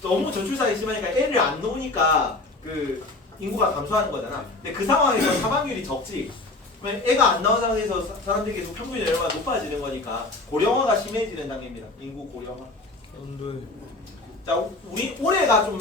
너무 저출산이 심하니까 애를 안 놓으니까 그 인구가 감소하는 거잖아. 근데 그 상황에서 사망률이 적지. 애가 안 나온 상황에서 사람들이 계속 평균 연령가 높아지는 거니까 고령화가 심해지는 단계입니다. 인구 고령화. 자, 우리 올해가 좀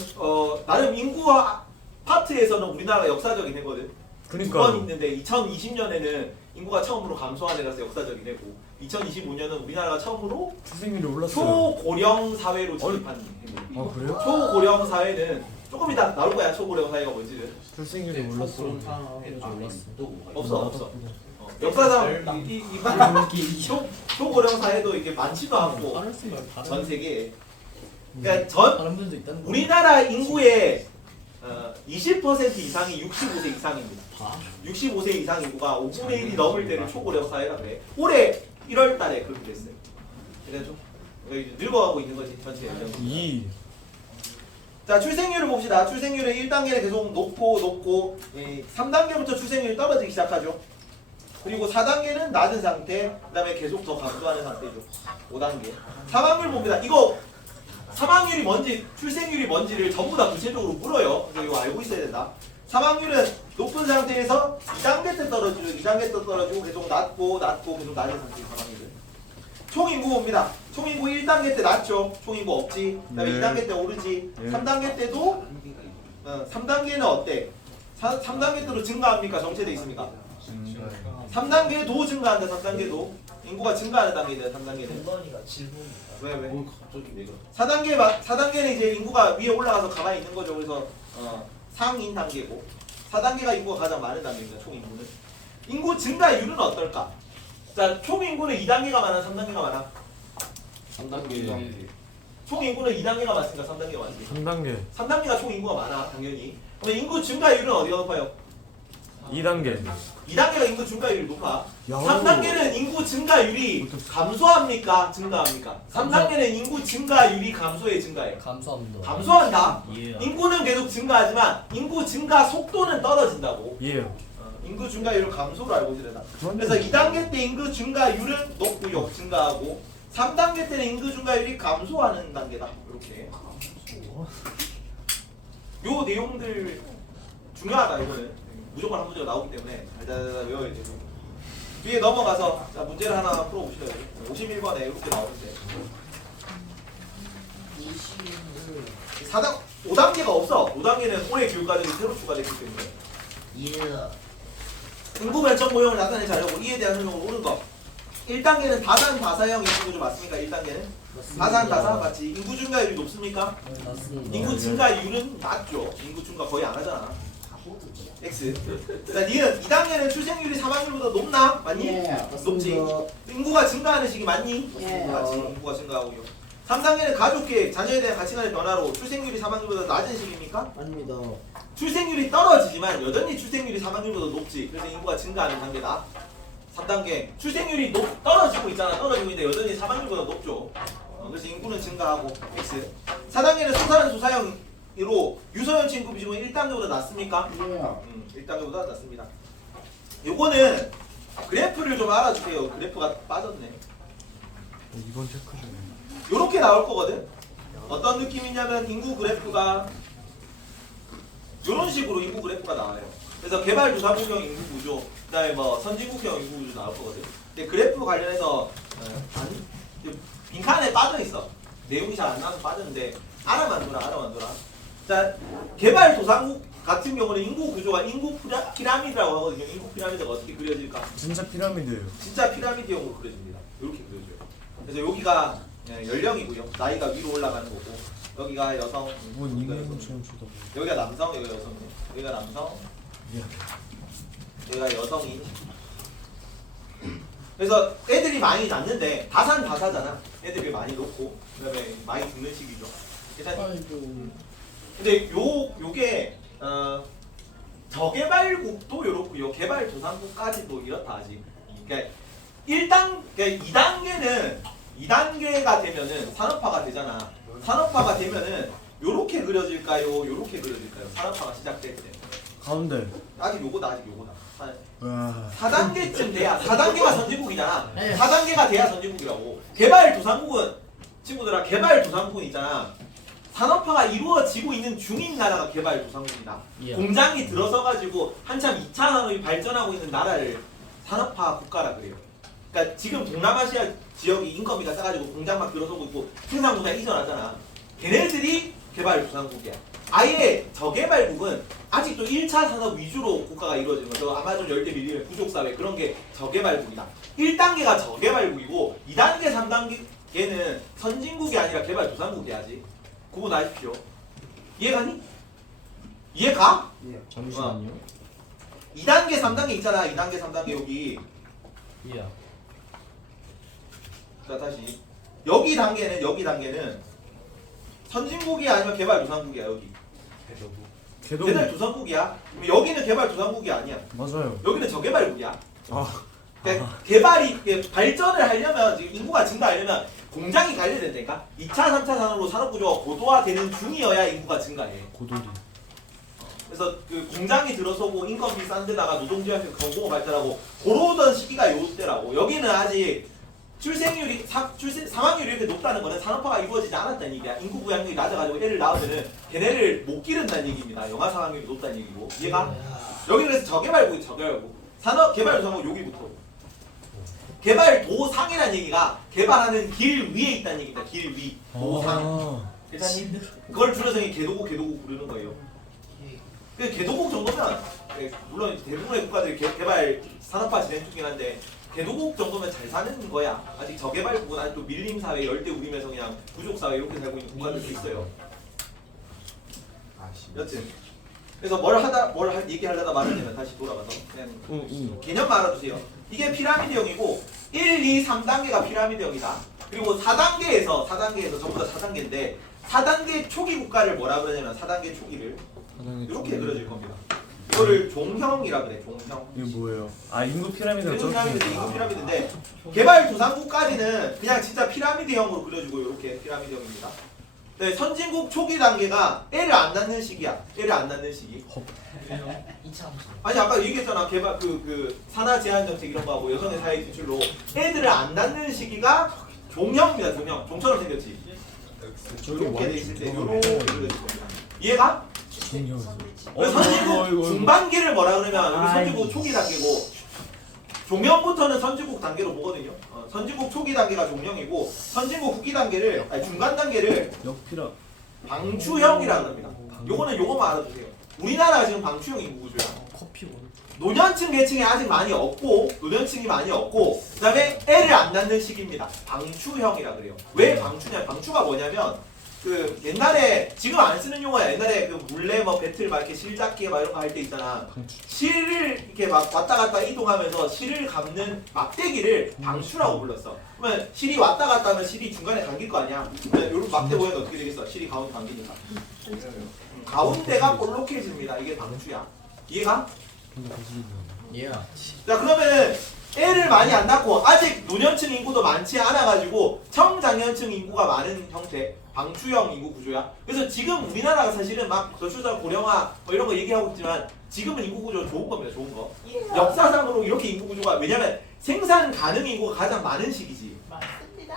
나름 인구화 파트에서는 우리나라가 역사적인 해거든. 두 번 있는데 2020년에는 인구가 처음으로 감소한 해라서 역사적인 해고 2025년은 우리나라가 처음으로 출생률이 올랐어요. 초고령 사회로 진입한 해고. 아 그래요? 초고령 사회는 조금 이따 나올 거야. 초고령 사회가 뭔지는. 출생률이 올랐어. 없어. 역사상 이 초고령 사회도 이게 많지도 않고 전 세계에. 그러니까 다른 분도 있다는 거. 우리나라 인구의 20% 이상이 65세 이상입니다. 65세 이상 인구가 5분의 1이 넘을 때는 초고령 사회라 그래. 올해 1월 달에 그렇게 됐어요. 그래서 늙어가고 있는 거지 전체 연령. 자, 출생률을 봅시다. 출생률은 1단계는 계속 높고 3단계부터 출생률이 떨어지기 시작하죠. 그리고 4단계는 낮은 상태, 그 다음에 계속 더 감소하는 상태죠. 5단계. 사망률 봅니다. 이거 사망률이 뭔지, 출생률이 뭔지를 전부 다 구체적으로 물어요. 그래서 이거 알고 있어야 된다. 사망률은 높은 상태에서 2단계 때 떨어지고, 2단계 때 떨어지고, 계속 낮고, 계속 낮은 상태의 사망률. 총인구 봅니다. 총인구 1단계 때 낮죠. 총인구 없지. 그 다음에 네. 2단계 때 오르지. 네. 3단계 때도 3단계는 어때? 3단계 때도 증가합니까? 정체돼 있습니까? 3단계도 증가한다. 3단계도 인구가 증가하는 단계인데 3단계는 동건이가 질문이다. 왜? 갑자기 왜 그래? 4단계는 이제 인구가 위에 올라가서 가만히 있는 거죠. 그래서 상인 단계고 4단계가 인구가 가장 많은 단계입니다. 총 인구는. 인구 증가율은 어떨까? 자, 총 인구는 2단계가 많아, 3단계가 많아. 3단계. 총 인구는 2단계가 많습니까? 3단계가 많습니까? 3단계 3단계가 총 인구가 많아, 당연히. 그럼 인구 증가율은 어디가 높아요? 2단계 2단계가 인구 증가율이 높아. 야호. 3단계는 인구 증가율이 감소합니까? 증가합니까? 3단계는 인구 증가율이 감소해, 증가해? 감소합니다. 감소한다. 예. 인구는 계속 증가하지만 인구 증가 속도는 떨어진다고. 예. 인구 증가율을 감소로 알고 있으려나. 그래서 2단계 때 인구 증가율은 높고요, 증가하고 3단계 때는 인구 증가율이 감소하는 단계다. 이렇게. 요 내용들 중요하다. 이거는 무조건 한 문제가 나오기 때문에 잘 외워야 되고. 뒤에 넘어가서 자, 문제를 하나 풀어보시죠. 51번에 이렇게 나오는데 5단계가 없어. 5단계는 올해 교육과정이 새로 추가됐기 때문에 예. 인구 결정 모형을 나타내 자려고 이에 대한 설명을 오는 거. 1단계는 다산 다사형 인구구조 맞습니까? 1단계는 다산 다사 맞지. 인구 증가율이 높습니까? 맞습니다. 인구 증가율은 낮죠. 인구 증가 거의 안 하잖아. X. 자, 니은 2단계는 출생률이 사망률보다 높나? 맞니? 높지. 인구가 증가하는 시기 맞니? 맞지. 인구가 증가하고요. 3단계는 가족 계획, 자녀에 대한 가치관의 변화로 출생률이 사망률보다 낮은 시기입니까? 아닙니다. 출생률이 떨어지지만 여전히 출생률이 사망률보다 높지. 그래서 인구가 증가하는 단계다. 3단계 출생률이 떨어지고 있잖아. 떨어지고 있는데 여전히 사망률보다 높죠. 그래서 인구는 증가하고 X. 4단계는 소사는 소사형으로 유소년 친구 비중은 1단계보다 낮습니까? 1단계보다 낮습니다. 요거는 그래프를 좀 알아주세요. 그래프가 빠졌네. 이번 체크 중에 요렇게 나올 거거든. 어떤 느낌이냐면 인구 그래프가 요런 식으로 인구 그래프가 나와요. 그래서 개발도상국형 인구 구조, 그다음에 뭐 선진국형 인구 구조 나올 거거든. 근데 그래프 관련해서 빈칸에 빠져 있어. 내용이 잘 안 나와서 빠졌는데 알아만 둬라. 자, 개발도상국 같은 경우는 인구 구조가 인구 피라미드라고 하거든요. 인구 피라미드가 어떻게 그려질까? 진짜 피라미드예요. 진짜 피라미드형으로 그려집니다. 이렇게 그려져요. 그래서 여기가 연령이고요. 나이가 위로 올라가는 거고, 여기가 여성, 뭔 여기가 인간처럼 쳐다봐. 여기가 남성, 여기가 여성, 여기가 남성, 여기가 여성인. 그래서 애들이 많이 낳는데 다산 다사잖아. 애들이 많이 놓고 그다음에 많이 죽는 시기죠. 괜찮니? 근데 요게 저개발국도 요렇고요. 개발도상국까지도 이렇다 아직. 그러니까 2단계가 되면은 산업화가 되잖아. 산업화가 되면은 요렇게 그려질까요? 요렇게 그려질까요? 산업화가 시작될 때. 가운데. 아직 요거다. 와. 4단계쯤 돼야 4단계가 선진국이잖아. 네. 4단계가 돼야 선진국이라고. 개발도상국은 친구들아, 개발도상국은 있잖아. 산업화가 이루어지고 있는 중인 나라가 개발도상국이다. 예. 공장이 들어서 가지고 한참 2차 산업이 발전하고 있는 나라를 산업화 국가라 그래요. 그러니까 지금 동남아시아 지역이 인건비가 싸가지고 공장 막 들어서고 있고 생산 공장 이전하잖아. 걔네들이 개발도상국이야. 아예 저개발국은 아직도 1차 산업 위주로 국가가 이루어지는 거죠. 아마존 열대 밀림의 부족사회 그런 게 저개발국이다. 1단계가 저개발국이고 2단계, 3단계는 선진국이 아니라 개발도상국이야지. 구분하십시오. 이해가니? 이해가? 잠시만요. 2단계, 3단계 있잖아. 2단계, 3단계 여기. 예. 자, 다시. 여기 단계는 선진국이 아니면 개발도상국이야. 여기. 개동. 개발도상국이야. 여기는 개발도상국이 아니야. 맞아요. 여기는 저개발국이야. 아. 그러니까 개발이 발전을 하려면 지금 인구가 증가하려면 공장이 가야 된다니까. 2차, 3차 산업으로 산업구조가 고도화되는 중이어야 인구가 증가해. 고돌이. 그래서 그 공장이 들어서고 인건비 싼 데다가 노동조합 경고가 발달하고 그러던 시기가 요때라고. 여기는 아직 출생률이 사망률이 이렇게 높다는 거는 산업화가 이루어지지 않았다는 얘기야. 인구 부양률이 낮아가지고 애를 낳으면은 걔네를 못 기른다는 얘기입니다. 영아 사망률이 높다는 얘기고. 얘가 여기 그래서 저개발국이 저개발국. 산업개발도상국 여기부터. 개발도상이라는 얘기가 개발하는 길 위에 있다는 얘기입니다. 길 위. 도상. 괜찮니? 그걸 줄여서 개도국 부르는 거예요. 그 개도국 정도면 물론 대부분의 국가들이 개발 산업화 진행 중이긴 한데 개도국 정도면 잘 사는 거야. 아직 저개발국은 아직도 밀림 사회, 열대 우림에서 그냥 부족 사회 이렇게 살고 있는 국가들도 있어요. 여튼 그래서 얘기하려다 말하려면 다시 돌아가서 그냥 개념만 알아두세요. 이게 피라미드형이고 1, 2, 3단계가 피라미드형이다. 그리고 4단계에서 전부 다 4단계인데 4단계 초기 국가를 뭐라 그러냐면 4단계 초기를 이렇게 그려질 겁니다. 이거를 종형이라 그래. 종형. 이게 뭐예요? 아 인구 피라미드가 인구 피라미드인데 개발도상국까지는 그냥 진짜 피라미드형으로 그려주고 이렇게 피라미드형입니다. 네, 선진국 초기 단계가 애를 안 낳는 시기야. 애를 안 낳는 시기. 아니 아까 얘기했잖아. 개발 그 산하 제한 정책 이런 거 하고 여성의 사회 진출로 애들을 안 낳는 시기가 종형입니다. 종형. 종처럼 생겼지. 이렇게 돼 있을 때 이렇게 그려질 겁니다. 이해가? 그래서 선진국 중반기를 뭐라 그러면 우리 선진국 초기 단계고 종형부터는 선진국 단계로 보거든요. 선진국 초기 단계가 종형이고 선진국 후기 단계를 중간 단계를 역피라 방추형이라고 합니다. 요거는 요거만 알아두세요. 우리나라가 지금 방추형 인구 구조야. 노년층 계층이 아직 많이 없고 노년층이 많이 없고 그다음에 애를 안 낳는 시기입니다. 방추형이라 그래요. 왜 방추냐? 방추가 뭐냐면 그 옛날에 지금 안 쓰는 용어야. 옛날에 그 물레 뭐 배틀 막 이렇게 실잡기 막 이런 거 할 때 있잖아. 실을 이렇게 막 왔다 갔다 이동하면서 실을 감는 막대기를 방추라고 불렀어. 그러면 실이 왔다 갔다 하면 실이 중간에 감길 거 아니야. 요런 막대 보면 어떻게 되겠어? 실이 가운데 감기니까. 가운데가 볼록해집니다. 이게 방추야. 이해가? 예. 자 그러면은 애를 많이 안 낳고 아직 노년층 인구도 많지 않아가지고 청장년층 인구가 많은 형태 방추형 인구 구조야. 그래서 지금 우리나라가 사실은 막 저출산 고령화 뭐 이런 거 얘기하고 있지만 지금은 인구 구조 좋은 겁니다. 좋은 거. 역사상으로 이렇게 인구 구조가 왜냐면 생산 가능 인구가 가장 많은 시기지.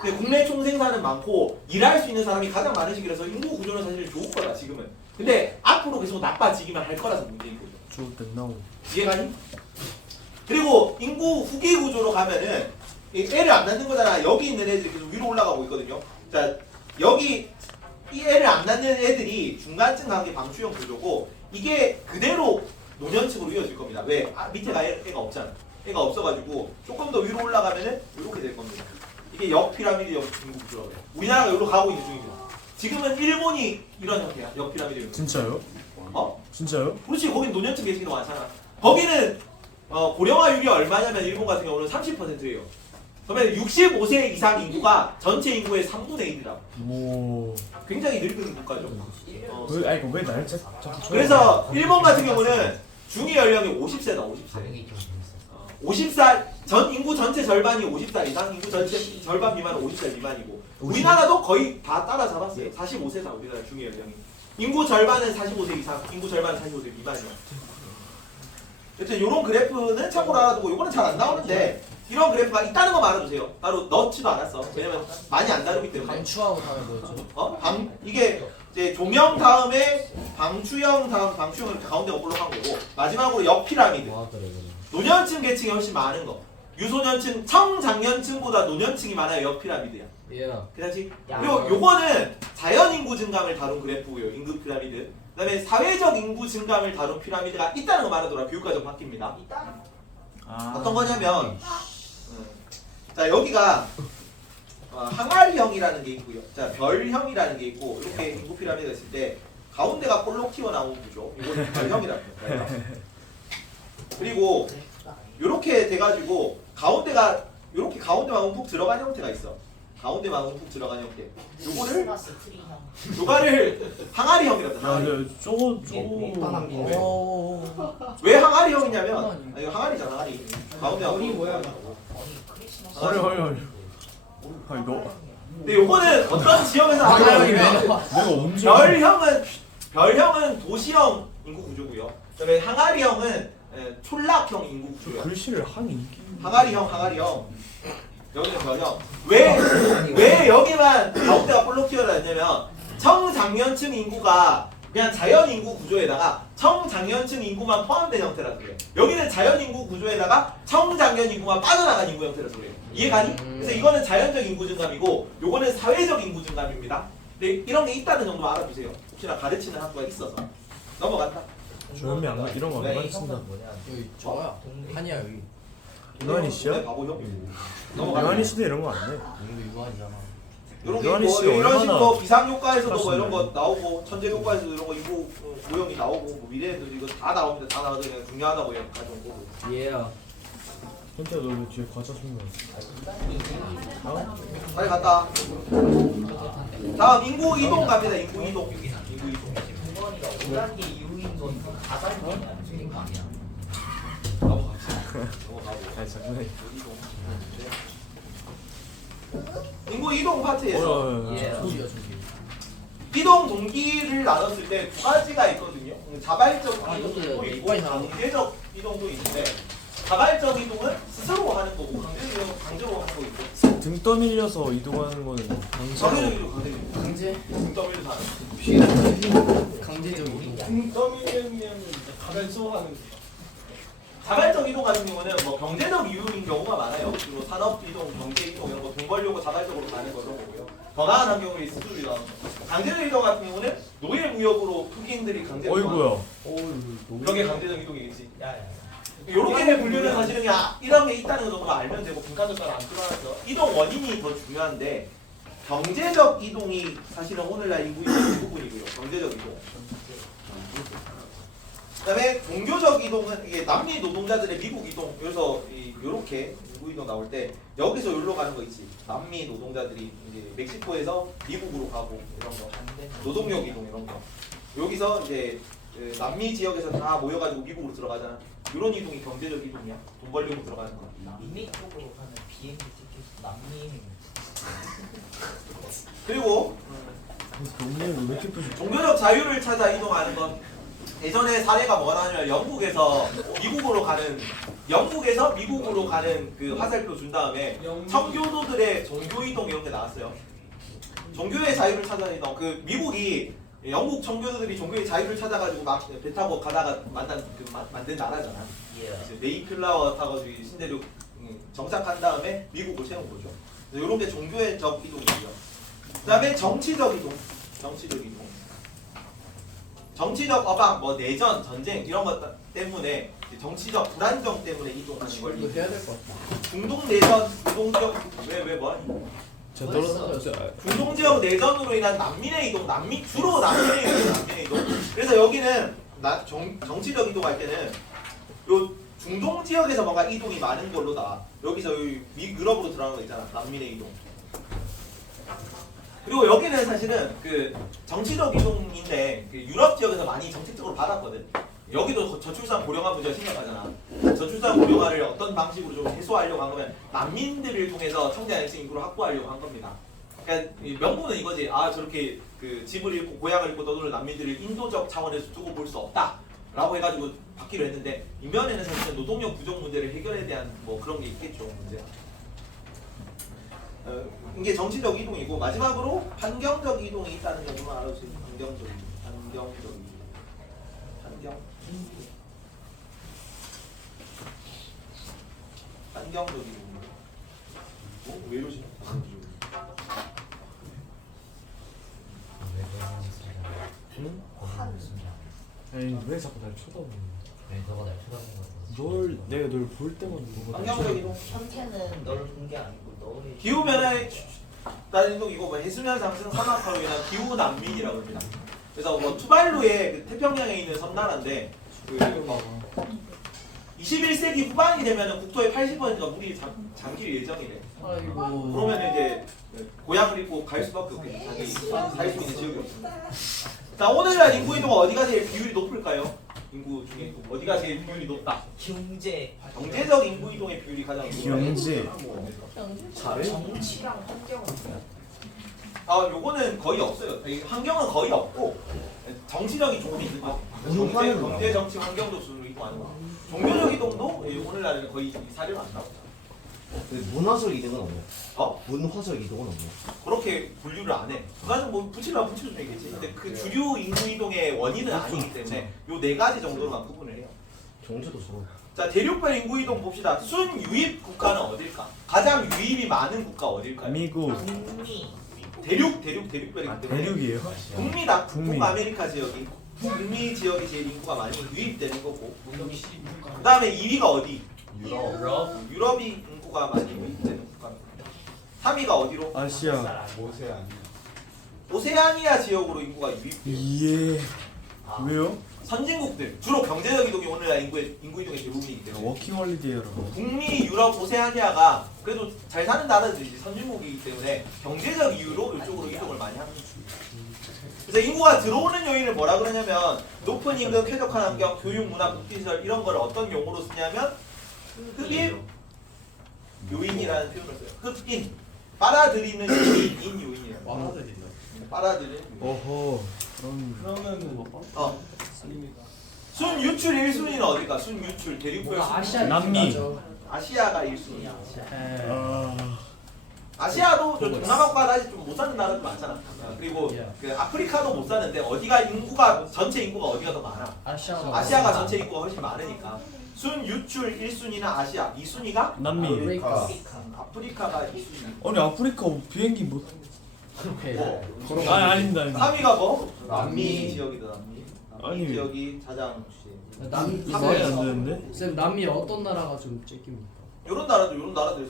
근데 국내 총생산은 많고 일할 수 있는 사람이 가장 많은 시기라서 인구 구조는 사실 좋은 거다 지금은. 근데 앞으로 계속 나빠지기만 할 거라서 문제인 거죠. 이해가니? 그리고 인구 후기 구조로 가면은 애를 안 낳는 거잖아. 여기 있는 애들이 계속 위로 올라가고 있거든요. 자 여기 이 애를 안 낳는 애들이 중간층 관계 방추형 구조고 이게 그대로 노년층으로 이어질 겁니다. 왜? 밑에가 애가 없잖아. 애가 없어가지고 조금 더 위로 올라가면은 이렇게 될 겁니다. 이게 역피라미드형 인구 구조라고 해요. 우리나라가 이리로 가고 있는 중입니다. 지금은 일본이 이런 형태야. 역피라미드. 진짜요? 진짜요? 그렇지. 거긴 노년층 계층이 더 많잖아. 거기는 고령화율이 얼마냐면 일본 같은 경우는 30%예요. 그러면 65세 이상 인구가 전체 인구의 3분의 1이라고. 오. 굉장히 늙은 국가죠. 왜 날짜? 그래서 일본 같은 경우는 중위 연령이 50세다. 50세. 50살 전 인구 전체 절반이 50살 이상, 인구 전체 절반 미만은 50살 미만이고 우리나라도 거의 다 따라잡았어요. 45세다 우리나라 중위 연령이. 인구 절반은 45세 이상, 인구 절반은 45세 미만이야. 여튼 이런 그래프는 참고로 알아두고 이거는 잘 안 나오는데 이런 그래프가 있다는 거 알아두세요. 따로 넣지도 않았어. 왜냐면 많이 안 다루기 때문에. 방추하고 다음에 뭐였죠? 이게 이제 종형 다음에 방추형 다음 방추형 이렇게 가운데가 볼록한 거고 마지막으로 역피라미드. 노년층 계층이 훨씬 많은 거. 유소년층, 청장년층보다 노년층이 많아요. 역피라미드야. 예. 그렇지? 그리고 요거는 자연인구 증감을 다룬 그래프고요. 인구 피라미드. 그다음에 사회적 인구 증감을 다룬 피라미드가 있다는 거 말하더라. 교육과정 바뀝니다. 어떤 거냐면 자 여기가 항아리형이라는 게 있고요. 자 별형이라는 게 있고 이렇게 인구 피라미드가 있을 때 가운데가 볼록 튀어나온 구조. 이걸 별형이라고 해요. 그리고 이렇게 돼가지고 가운데가 이렇게 가운데만 움푹 들어간 형태가 있어. 가운데만 움푹 들어간 형태. 요거를 항아리형이라고 해요. 저거 왜 항아리형이냐면 이거 항아리잖아. 항아리. 가운데가 볼록 뭐야? 헐. 이거 근데 요거는 어떤 지역에서 항아리형이면 내가 언제 별형은 별형은 도시형 인구 구조고요. 그다음에 항아리형은 촌락형 인구 구조예요. 글씨를 하니. 항아리형. 여기는 별형. 왜 여기만 가운데가 볼록 튀어나왔냐면 청장년층 인구가 그냥 자연 인구 구조에다가 청장년층 인구만 포함된 형태라서 그래요. 여기는 자연 인구 구조에다가 청장년 인구만 빠져나간 인구 형태라서 그래요. 이해가니? 그래서 이거는 자연적 인구 증감이고 요거는 사회적 인구 증감입니다. 근데 이런 게 있다는 정도만 알아두세요. 혹시나 가르치는 학교가 있어서. 넘어간다. 조현미 안 이런 거 안 왜 가르친다. 이성은 뭐냐? 여기 저야. 한이야 여기. 유한이 씨야? 네, 바보형. 유한이 씨도 이런 거 안 돼. 여기도 유한이잖아. 이런 게 유한이 뭐 씨가 이런 식으로 얼마나 비상 효과에서도 뭐 이런 거 하시나요? 나오고 천재 효과에서도 이런 거 인구 모형이 나오고 뭐 미래에도 이거 다 나옵니다. 다 나와도 그냥 중요하다고 가져온 거고. 예야. 현태야 너 왜 뒤에 과자 숨겨? 빨리 갔다. 다음 인구 이동 갑니다. 인구 이동. 인구 이동. 동건이가 5단계 이후인 건 가산이냐? 틀린 거 아니야? 넘어갑시다. 넘어가고. 아 장난해. 인구 이동 파트에서 예. 저기야 저기. 이동 동기를 나눴을 때 두 가지가 있거든요. 자발적 이동도 있고 이빨이 나오네. 강제적 이동도 있는데 자발적 이동은 스스로 하는 거고 강제로 하는 거 있고 등 떠밀려서 이동하는 거는 강제적 강제로. 이동 강제적 강제. 등 떠밀려서 하는 강제적 이동. 동점이면 가면서 하는 자발적 이동 같은 경우는 뭐 경제적 이유인 경우가 많아요. 주로 산업 이동, 경제 이동 이런 거 돈 벌려고 자발적으로 가는 거로 보고요. 더 나아간 경우에 스스로 이동. 강제적 이동 같은 경우는 노예 무역으로 흑인들이 강제로 어이구야. 그런 게 강제적 이동이겠지. 야야. 이렇게 분류는 사실은 그냥 이런 게 있다는 거 정도만 알면 되고 분과적으로 안 들어가서 이동 원인이 더 중요한데 경제적 이동이 사실은 오늘날 인구 이동의 부분이고요. 경제적 이동. 그다음에 종교적 이동은 이게 남미 노동자들의 미국 이동. 그래서 이렇게 인구 이동 나올 때 여기서 여기로 가는 거 있지. 남미 노동자들이 이제 멕시코에서 미국으로 가고 이런 거. 노동력 이동 이런 거. 여기서 이제 그 남미 지역에서 다 모여가지고 미국으로 들어가잖아. 이런 이동이 경제적 이동이야. 돈 벌려고 들어가는 거. 남미 쪽으로 가는 비행기 티켓 남미. 그리고 동네는 왜 이렇게 표시? 종교적 자유를 찾아 이동하는 건 예전에 사례가 뭐냐면 영국에서 미국으로 가는 그 화살표 준 다음에 청교도들의 종교 이동 이런 게 나왔어요. 종교의 자유를 찾아 이동. 그 미국이 영국 청교도들이 종교의 자유를 찾아가지고 막 배 타고 가다가 만든 나라잖아. 예. 메이플라워 타가지고 신대륙 정착한 다음에 미국을 세운 거죠. 이런 게 종교적 이동이고요. 그다음에 정치적 이동. 정치적 어방, 뭐 내전, 전쟁 이런 것 때문에 정치적 불안정 때문에 이동하는 걸 이거 해야 될 것 같아. 중동 내전, 중동적 왜 뭐하니? 자 중동 지역 내전으로 인한 난민의 이동, 주로 난민의 이동. 그래서 여기는 정치적 이동할 때는 요 중동 지역에서 뭔가 이동이 많은 걸로 나와. 여기서 유럽으로 들어가는 거 있잖아. 난민의 이동. 그리고 여기는 사실은 그 정치적 이동인데 그 유럽 지역에서 많이 정책적으로 받았거든. 여기도 저출산 고령화 문제가 심각하잖아. 저출산 고령화를 어떤 방식으로 좀 해소하려고 한 거면 난민들을 통해서 청장년층 인구를 확보하려고 한 겁니다. 그러니까 명분은 이거지. 아 저렇게 그 집을 잃고 고향을 잃고 떠도는 난민들을 인도적 차원에서 두고 볼 수 없다라고 해가지고 받기로 했는데 이면에는 사실은 노동력 부족 문제를 해결에 대한 뭐 그런 게 있겠죠 문제. 이게 정치적 이동이고 마지막으로 환경적 이동이 있다는 점만 알아주세요. 환경적 이동. 환경적 이동. 왜 이러지? 응? 에이 왜 자꾸 날 쳐다보는 왜 너가 날 쳐다보는 널 내가 널 볼 때마다 너가 날 환경적 이동. 현태는 너를 본 게 아니고 너의 기후 변화에 따른 이동 이거 뭐 해수면 상승 산업화로 인한 기후 난민이라고 합니다. 그래서 뭐 투발루의 그 태평양에 있는 섬나라인데 그 21세기 후반이 되면은 국토의 80%가 물이 잠길 예정이래. 아이고. 그러면 이제 고향을 잃고 갈 수밖에 없겠죠. 자기 살 수 있는 지역이 없습니다. 자 오늘날 인구 이동은 어디가 제일 비율이 높을까요? 인구 중에 어디가 제일 비율이 높다? 경제적 인구 이동의 비율이 가장 높다. 경제. 정치랑 환경은 뭐야? 요거는 거의 없어요. 이 환경은 거의 없고 정치적인 조금 있는 거. 경제, 정치, 환경적 순으로 이동하는 거. 종교적 이동도 오늘날은 거의 사례가 안 나오죠. 문화적 이동은 없네. 어? 문화적 이동은 없네. 그렇게 분류를 안 해. 그가지고 뭐 붙이려면 붙일 수 있겠지. 근데 그 주류 인구 이동의 원인은 아니기 때문에 요 네 가지 정도로만 구분을 해요. 경제도 저런. 자, 대륙별 인구 이동 봅시다. 순유입 국가는 어딜까? 가장 유입이 많은 국가 어딜까요? 미국. 대륙별이기 때문에. 대륙이에요? 북미다. 북미. 북아메리카 지역이. 북미 지역이 제일 인구가 많이 유입되는 거고. 그 다음에 2위가 어디? 유럽이 인구가 많이 유입되는 국가입니다. 3위가 어디로? 아시아. 오세아니아 지역으로 인구가 유입돼요. 예. 왜요? 선진국들, 주로 경제적 이동이 오늘날 인구 이동의 대부분이기 때문에 워킹 홀리데이라고. 북미, 유럽, 오세아니아가 그래도 잘 사는 나라들이 선진국이기 때문에 경제적 이유로 이쪽으로 이동을 많이 하는 거죠. 그래서 인구가 들어오는 요인을 뭐라 그러냐면 높은 임금, 쾌적한 환경, 교육, 문화, 국기시설 이런 걸 어떤 용어로 쓰냐면 흡입 요인이라는 표현을 써요. 흡인, 빨아들이는 요인인 요인이에요. 빨아들이는 요인. 어허. 그러면 순 유출 1순위는 어딜까? 순 유출 대륙별 순위. 아시아 남미. 아시아가 1순위. 아. 아시아도 저 동남아 국가가 아직 좀 못 사는 나라도 많잖아. 그리고 그 아프리카도 못 사는데 어디가 인구가 전체 인구가 어디가 더 많아? 아시아가 전체 인구가 훨씬 많으니까. 순 유출 1순위는 아시아, 2순위가 남미. 아프리카가 2순위. 아니 아프리카 비행기 뭐? 뭐? 아닙니다. 3위가 뭐? 남미 지역이다. 남미 아니. 지역이 가장 말이 안 되는데? 쌤 남미 어떤 나라가 좀 째깁니까? 이런 나라들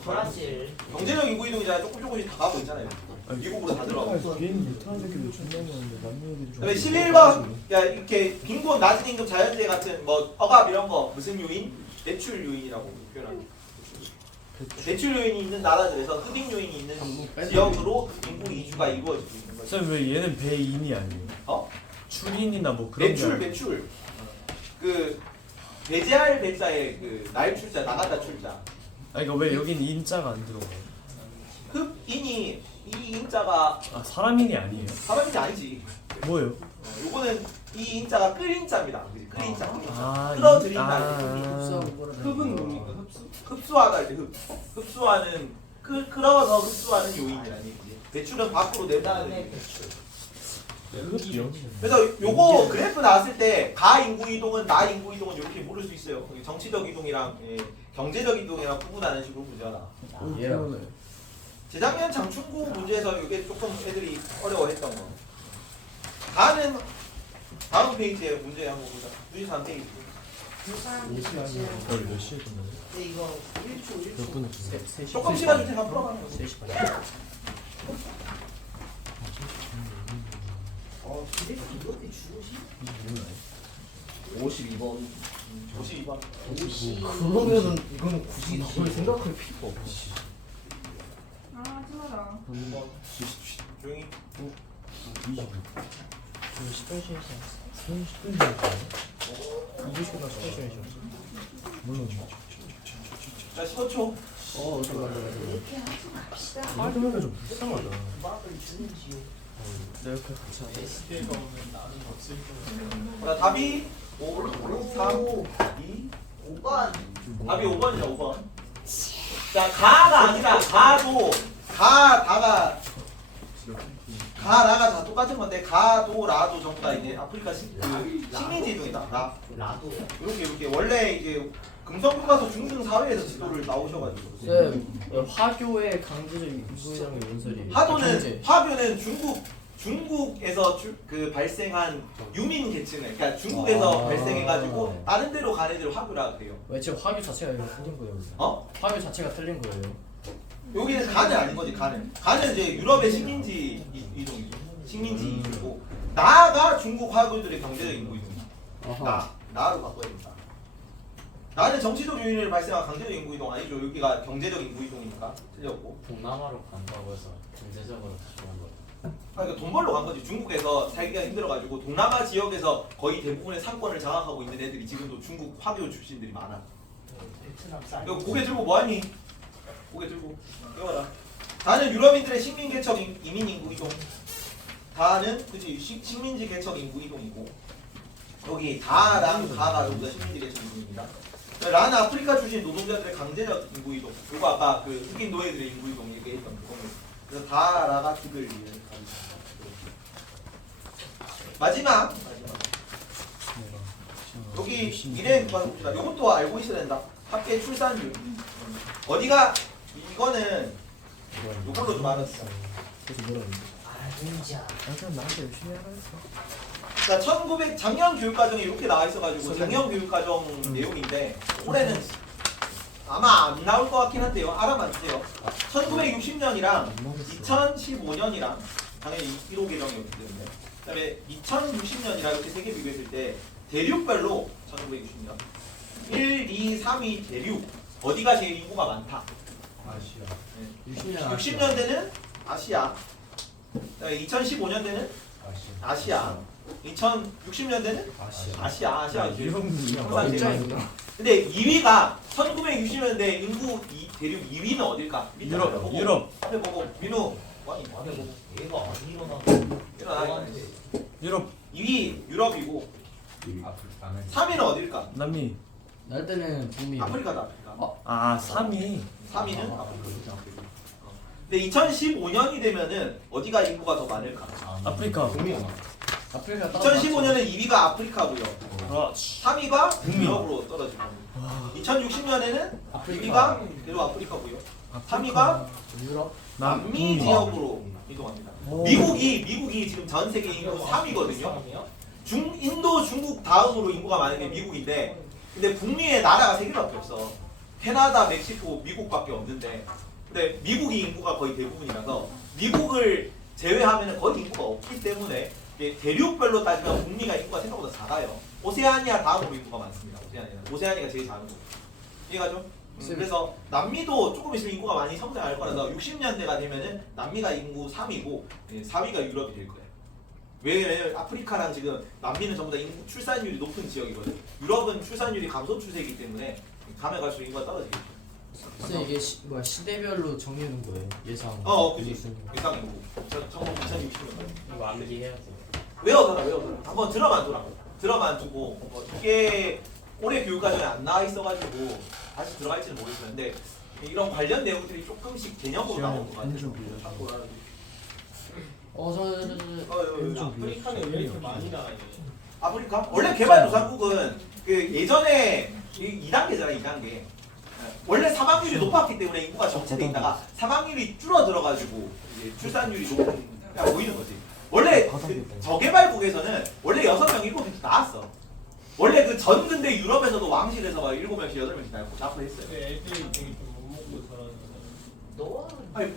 브라질. 경제적 인구 이동이잖아요. 조금씩 다 가고 있잖아요. 미국으로 다 들어가고. 비행기 못하는 새끼들 존나 많은데 남미 애들이 좀. 그다음에 11번 야 이렇게 빈곤, 낮은 임금, 자연재해 같은 뭐 억압 이런 거 무슨 요인? 대출 요인이라고 표현합니다. 대출 요인이 있는 나라들에서 흡입 요인이 있는 지역으로 인구 이주가 이루어지고 있는 거죠. 쌤 왜 얘는 배인이 아니에요? 어? 출인이나 뭐 그런 게 아니에요? 배출. 그 배제할 배자의 그 날출자, 나간다 출자. 아니 그러니까 왜 여긴 인자가 안 들어가요? 흡인이 이 인자가 아 사람인이 아니에요? 사람인지 아니지. 뭐예요? 요거는 이 인자가 끌인자입니다. 끌인자. 아 끌어들인다. 흡은 뭡니까? 흡수하다 할 때 흡수하는 끌어서 흡수하는 요인이라는 얘기지. 배출은 밖으로 내다는 배출. 흡이요? 그래서 요거 그래프 나왔을 때 가 인구 이동은 나 인구 이동은 이렇게 물을 수 있어요. 정치적 이동이랑 경제적 이동이랑 구분하는 식으로 문제가 나와. 재작년 장충고 문제에서 이게 조금 애들이 어려워했던 거. 가는 다음 페이지에 문제 한번 보자. 93페이지. 거의 몇 시에 끝나요? 근데 이거 1초 몇 분에 끝나요? 조금 시간 줄 테니까 풀어가는 거. 3시 반. 근데 이것도 주시? 52번. 52번. 그러면은 이건 굳이 그걸 생각할 필요가 없지. 아, 하지 마라. 조용히. 물론. 자 15초. 이렇게 하지 맙시다. 말하면 좀 불쌍하다. 음악을 주는 지요. 내가 옆에 같이 하자. 자 답이 5, 3, 2. 5번. 답이 5번이죠 5번. 자 가가 아니라 가가 나가 다 똑같은 건데 가도 라도 전부 다 이제 아프리카 식민지 이동이다. 라도요. 이렇게 원래 이제 금성교과서 중등 사회에서 지도를 나오셔가지고 쌤 화교의 강제적 인구이동의 원설이. 화교는 중국에서 그 발생한 유민 계층을 그러니까 중국에서 발생해가지고 다른 데로 간 애들 화교라 그래요. 왜 지금 화교 자체가 이거 틀린 거예요? 어? 화교 자체가 틀린 거예요. 여기는 간은 아닌 거지 간은 이제 유럽의 식민지 이동이지 식민지 이동이고 나가 중국 화교들의 경제적 인구 이동이야. 나로 바꿔야 된다. 나는 정치적 요인을 발생한 강제적 인구 이동 아니죠. 여기가 경제적 인구 이동이니까 틀렸고. 동남아로 간다고 해서 경제적으로 가져간 거예요. 그러니까 돈 벌러 간 거지. 중국에서 살기가 힘들어가지고 동남아 지역에서 거의 대부분의 상권을 장악하고 있는 애들이 지금도 중국 화교 출신들이 많아. 베트남 쌀. 이거 고개 들고 뭐하니? 고개 들고 깨워라. 다는 유럽인들의 식민 개척 이민 인구 이동. 다는 그치 식민지 개척 인구 이동이고 여기 다랑 가가 여기가 식민지 개척 이동입니다. 라는 아프리카 출신 노동자들의 강제적 인구 이동. 그리고 아까 그 흑인 노예들의 인구 이동 얘기했던 그거는 그래서 다라가 득을 이은 마지막 여기 미래 봅시다. 이것도 알고 있어야 된다. 합계 출산율. 어디가 이거는 이걸로 좀 알았어. 그래서 뭐라 그러지? 진짜. 그냥 나한테 열심히 하라 했어. 자, 1900 작년 교육과정에 이렇게 나와 있어가지고 작년 교육과정 내용인데 올해는 아마 안 나올 것 같긴 한데요. 알아만 주세요. 1960년이랑 2015년이랑 당연히 1호 개정이었기 때문에 그다음에 2060년이랑 이렇게 세 개 비교했을 때 대륙별로 1960년 1, 2, 3위 대륙 어디가 제일 인구가 많다? 아시아. 60년대는 아시아. 그다음에 2015년대는 아시아. 2060년대는 아시아. 항상 제일 근데 2위가 1960년대 인구 대륙 2위는 어딜까? 유럽. 앞에 보고 민우 아니 보고 얘가 안 일어나. 일어나. 유럽. 2위 유럽이고 아프리카. 3위는 어딜까? 남미. 날 때는 북미. 아프리카다. 아프리카. 아 3위. 3위는 아프리카. 근데 2015년이 되면은 어디가 인구가 더 많을까? 아프리카. 아프리카 2015년은 2위가 아프리카고요. 그렇지. 3위가 북미. 유럽으로 떨어지고 2060년에는 아프리카. 2위가 계속 아프리카고요. 3위가 유럽. 남미 지역으로 이동합니다. 오. 미국이 지금 전 세계 인구 3위거든요. 인도, 중국 다음으로 인구가 많은 게 미국인데 근데 북미에 나라가 3개밖에 없어. 캐나다, 멕시코, 미국밖에 없는데 근데 미국이 인구가 거의 대부분이라서 미국을 제외하면 거의 인구가 없기 때문에 이게 대륙별로 따지면 북미가 인구가 생각보다 작아요. 오세아니아 다음으로 인구가 많습니다. 오세아니아가 제일 작은 거고. 이해가죠? 그래서 남미도 조금 있으면 인구가 많이 성장할 거라서 60년대가 되면은 남미가 인구 3위고 4위가 유럽이 될 거예요. 왜냐면 아프리카랑 지금 남미는 전부 다 인구 출산율이 높은 지역이거든. 유럽은 출산율이 감소 추세이기 때문에 가면 갈수록 인구가 떨어지겠죠. 그래서 이게 시대별로 정해놓은 거예요. 예상. 그지. 예상 인구. 2060년. 이거 암기해야 돼. 외워둬라. 한번 들어만 두고 이게 올해 교육과정에 안 나와 있어가지고 다시 들어갈지는 모르겠어요. 근데 이런 관련 내용들이 조금씩 개념으로 나온 것 같아요. 참고로 아프리카는 왜 이렇게 많이 나가냐? 아프리카? 원래 개발도상국은 그 예전에 2단계잖아 2단계. 원래 사망률이 높았기 때문에 인구가 정체돼 있다가 사망률이 줄어들어가지고 이제 출산율이 높은 보이는 거지. 원래 그 저개발국에서는 원래 6명, 7명씩 나왔어. 원래 그 전 근대 유럽에서도 왕실에서 막 7명씩, 8명씩 나왔고 자꾸 했어요. 애들이 되게 좀 못 먹고 살아서. 아니,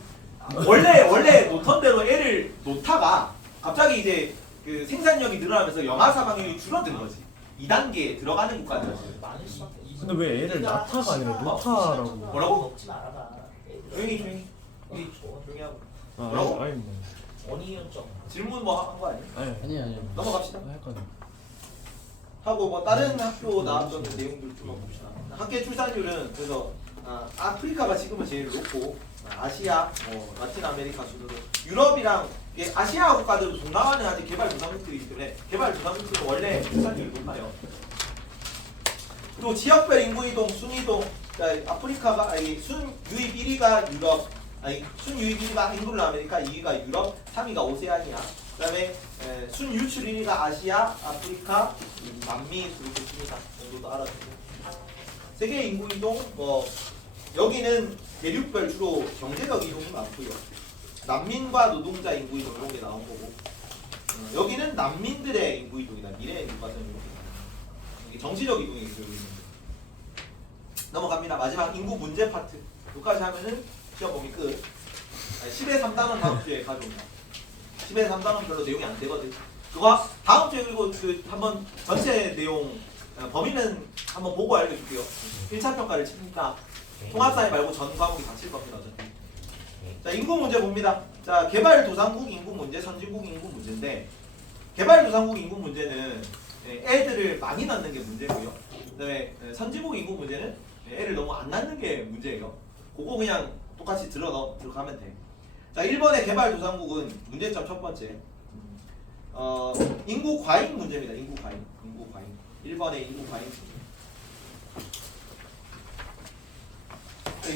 원래 놓던 대로 애를 놓다가 갑자기 이제 그 생산력이 늘어나면서 영아 사망률이 줄어든 거지. 2단계에 들어가는 국가들은. 많을 수밖에 없어. 근데 왜 애를 낳다가 아니라 놓다라고? 뭐라고? 먹지 말아라. 조용히 하고. 뭐라고? 아니 뭐. 원이었죠. 질문 뭐 한 거 아니에요? 아니. 넘어갑시다. 헷갈려. 하고 뭐 다른 학교 나왔던 내용들 좀 봅시다. 학계 출산율은 그래서 아프리카가 지금은 제일 높고 아시아, 라틴 아메리카 순으로 유럽이랑 아시아 국가들도 동남아는 아직 개발도상국들이기 때문에 개발도상국들은 원래 출산율이 높아요. 그리고 지역별 인구 이동, 순이동, 아프리카가 순유입 1위가 유럽, 순유입 1위가 잉글랜드 아메리카, 2위가 유럽, 3위가 오세아니아. 그다음에 순유출 1위가 아시아, 아프리카, 남미 이렇게 있습니다. 정도도 알아두고. 세계 인구 이동 여기는 대륙별 주로 경제적 이동이 많고요. 난민과 노동자 인구 이동 이런 게 나온 거고. 여기는 난민들의 인구 이동이다. 미래 인구 과정 이렇게 나와요. 여기 정치적 이동이 여기 있는데. 넘어갑니다. 마지막 인구 문제 파트. 여기까지 하면은 시험 범위 끝. 10의 3단원 다음 주에 가져옵니다. 10의 3단원 별로 내용이 안 되거든. 그거 다음 주에 그리고 그 한번 전체 내용 범위는 한번 보고 알려줄게요. 1차 평가를 칩니다. 통합사회 말고 전 과목이 다 칠 겁니다. 어차피. 자, 인구 문제 봅니다. 자, 개발도상국 인구 문제, 선진국 인구 문제인데 개발도상국 인구 문제는 애들을 많이 낳는 게 문제고요. 그다음에 선진국 인구 문제는 애를 너무 안 낳는 게 문제예요. 그거 그냥 똑같이 들어가면 돼. 자 1번의 개발도상국은 문제점 첫 번째. 인구 과잉 문제입니다. 인구 과잉. 1번의 인구 과잉.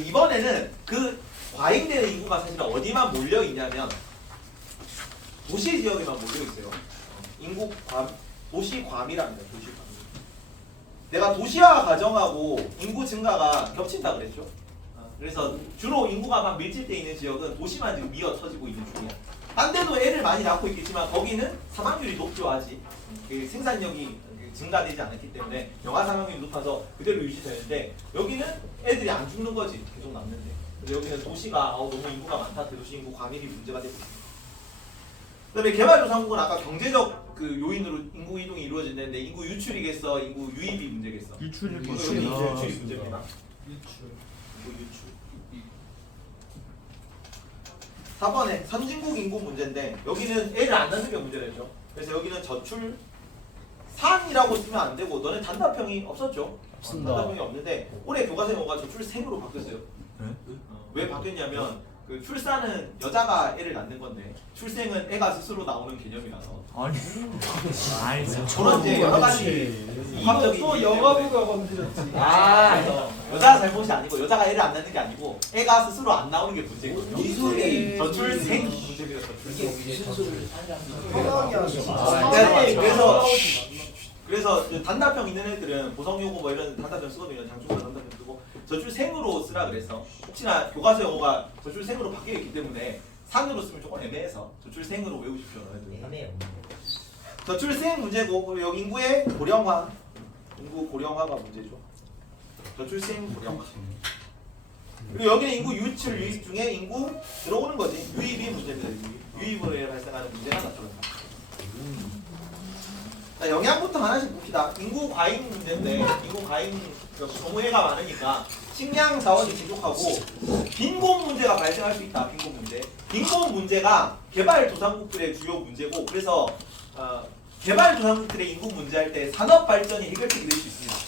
이번에는 그 과잉되는 인구가 사실 어디만 몰려 있냐면 도시 지역에만 몰려 있어요. 인구 도시과밀합니다. 도시과밀. 내가 도시화 가정하고 인구 증가가 겹친다 그랬죠. 그래서 주로 인구가 막 밀집돼 있는 지역은 도시만 지금 미어 터지고 있는 중이야. 딴 데도 애를 많이 낳고 있겠지만 거기는 사망률이 높죠 아직. 그 생산력이 증가되지 않았기 때문에 영아 사망률이 높아서 그대로 유지되는데 여기는 애들이 안 죽는 거지 계속 남는데. 근데 여기는 도시가 너무 인구가 많다. 대도시 인구 과밀이 문제가 되고 있습니다. 그다음에 개발도상국은 아까 경제적 그 요인으로 인구 이동이 이루어진다는데 인구 유출이겠어, 인구 유입이 문제겠어. 유출일 인구 것이다. 유출이 문제입니다. 유출. 인구 유출. 4번에 선진국 인구 문제인데 여기는 애를 안 낳는 게 문제겠죠. 그래서 여기는 저출 산이라고 쓰면 안 되고 너네 단답형이 없었죠. 없습니다. 단답형이 없는데 올해 교과서에 뭐가 저출생으로 바뀌었어요. 네? 왜 바뀌었냐면 그 출산은 여자가 애를 낳는 건데 출생은 애가 스스로 나오는 개념이라서 아니 저런 이제 여러 가지 이합적인 또 이유 영화부가 건드렸지. 그래서 여자 잘못이 아니고 여자가 애를 안 낳는 게 아니고 애가 스스로 안 나오는 게 문제거든요. 미술이 저출생 문제입니다. 저출생. 허강이 그래서 이제 단답형 있는 애들은 보성용어 뭐 이런 단답형 쓰거든요. 장충사 단답형 쓰고 저출생으로 쓰라 그랬어. 혹시나 교과서 용어가 저출생으로 바뀌어 있기 때문에 산으로 쓰면 조금 애매해서 저출생으로 외우십시오. 너희들. 저출생 문제고 그리고 여기 인구의 고령화, 인구 고령화가 문제죠. 저출생 고령화. 그리고 여기는 인구 유출 유입 중에 인구 들어오는 거지. 유입이 문제입니다. 유입으로 발생하는 문제가 나타난다. 자, 영양부터 하나씩 봅시다. 인구 과잉 문제인데 인구 과잉 너무 애가 많으니까 식량 자원이 부족하고 빈곤 문제가 발생할 수 있다. 빈곤 문제. 빈곤 문제가 개발도상국들의 주요 문제고 그래서 개발도상국들의 인구 문제할 때 산업 발전이 해결책이 될 수 있습니다.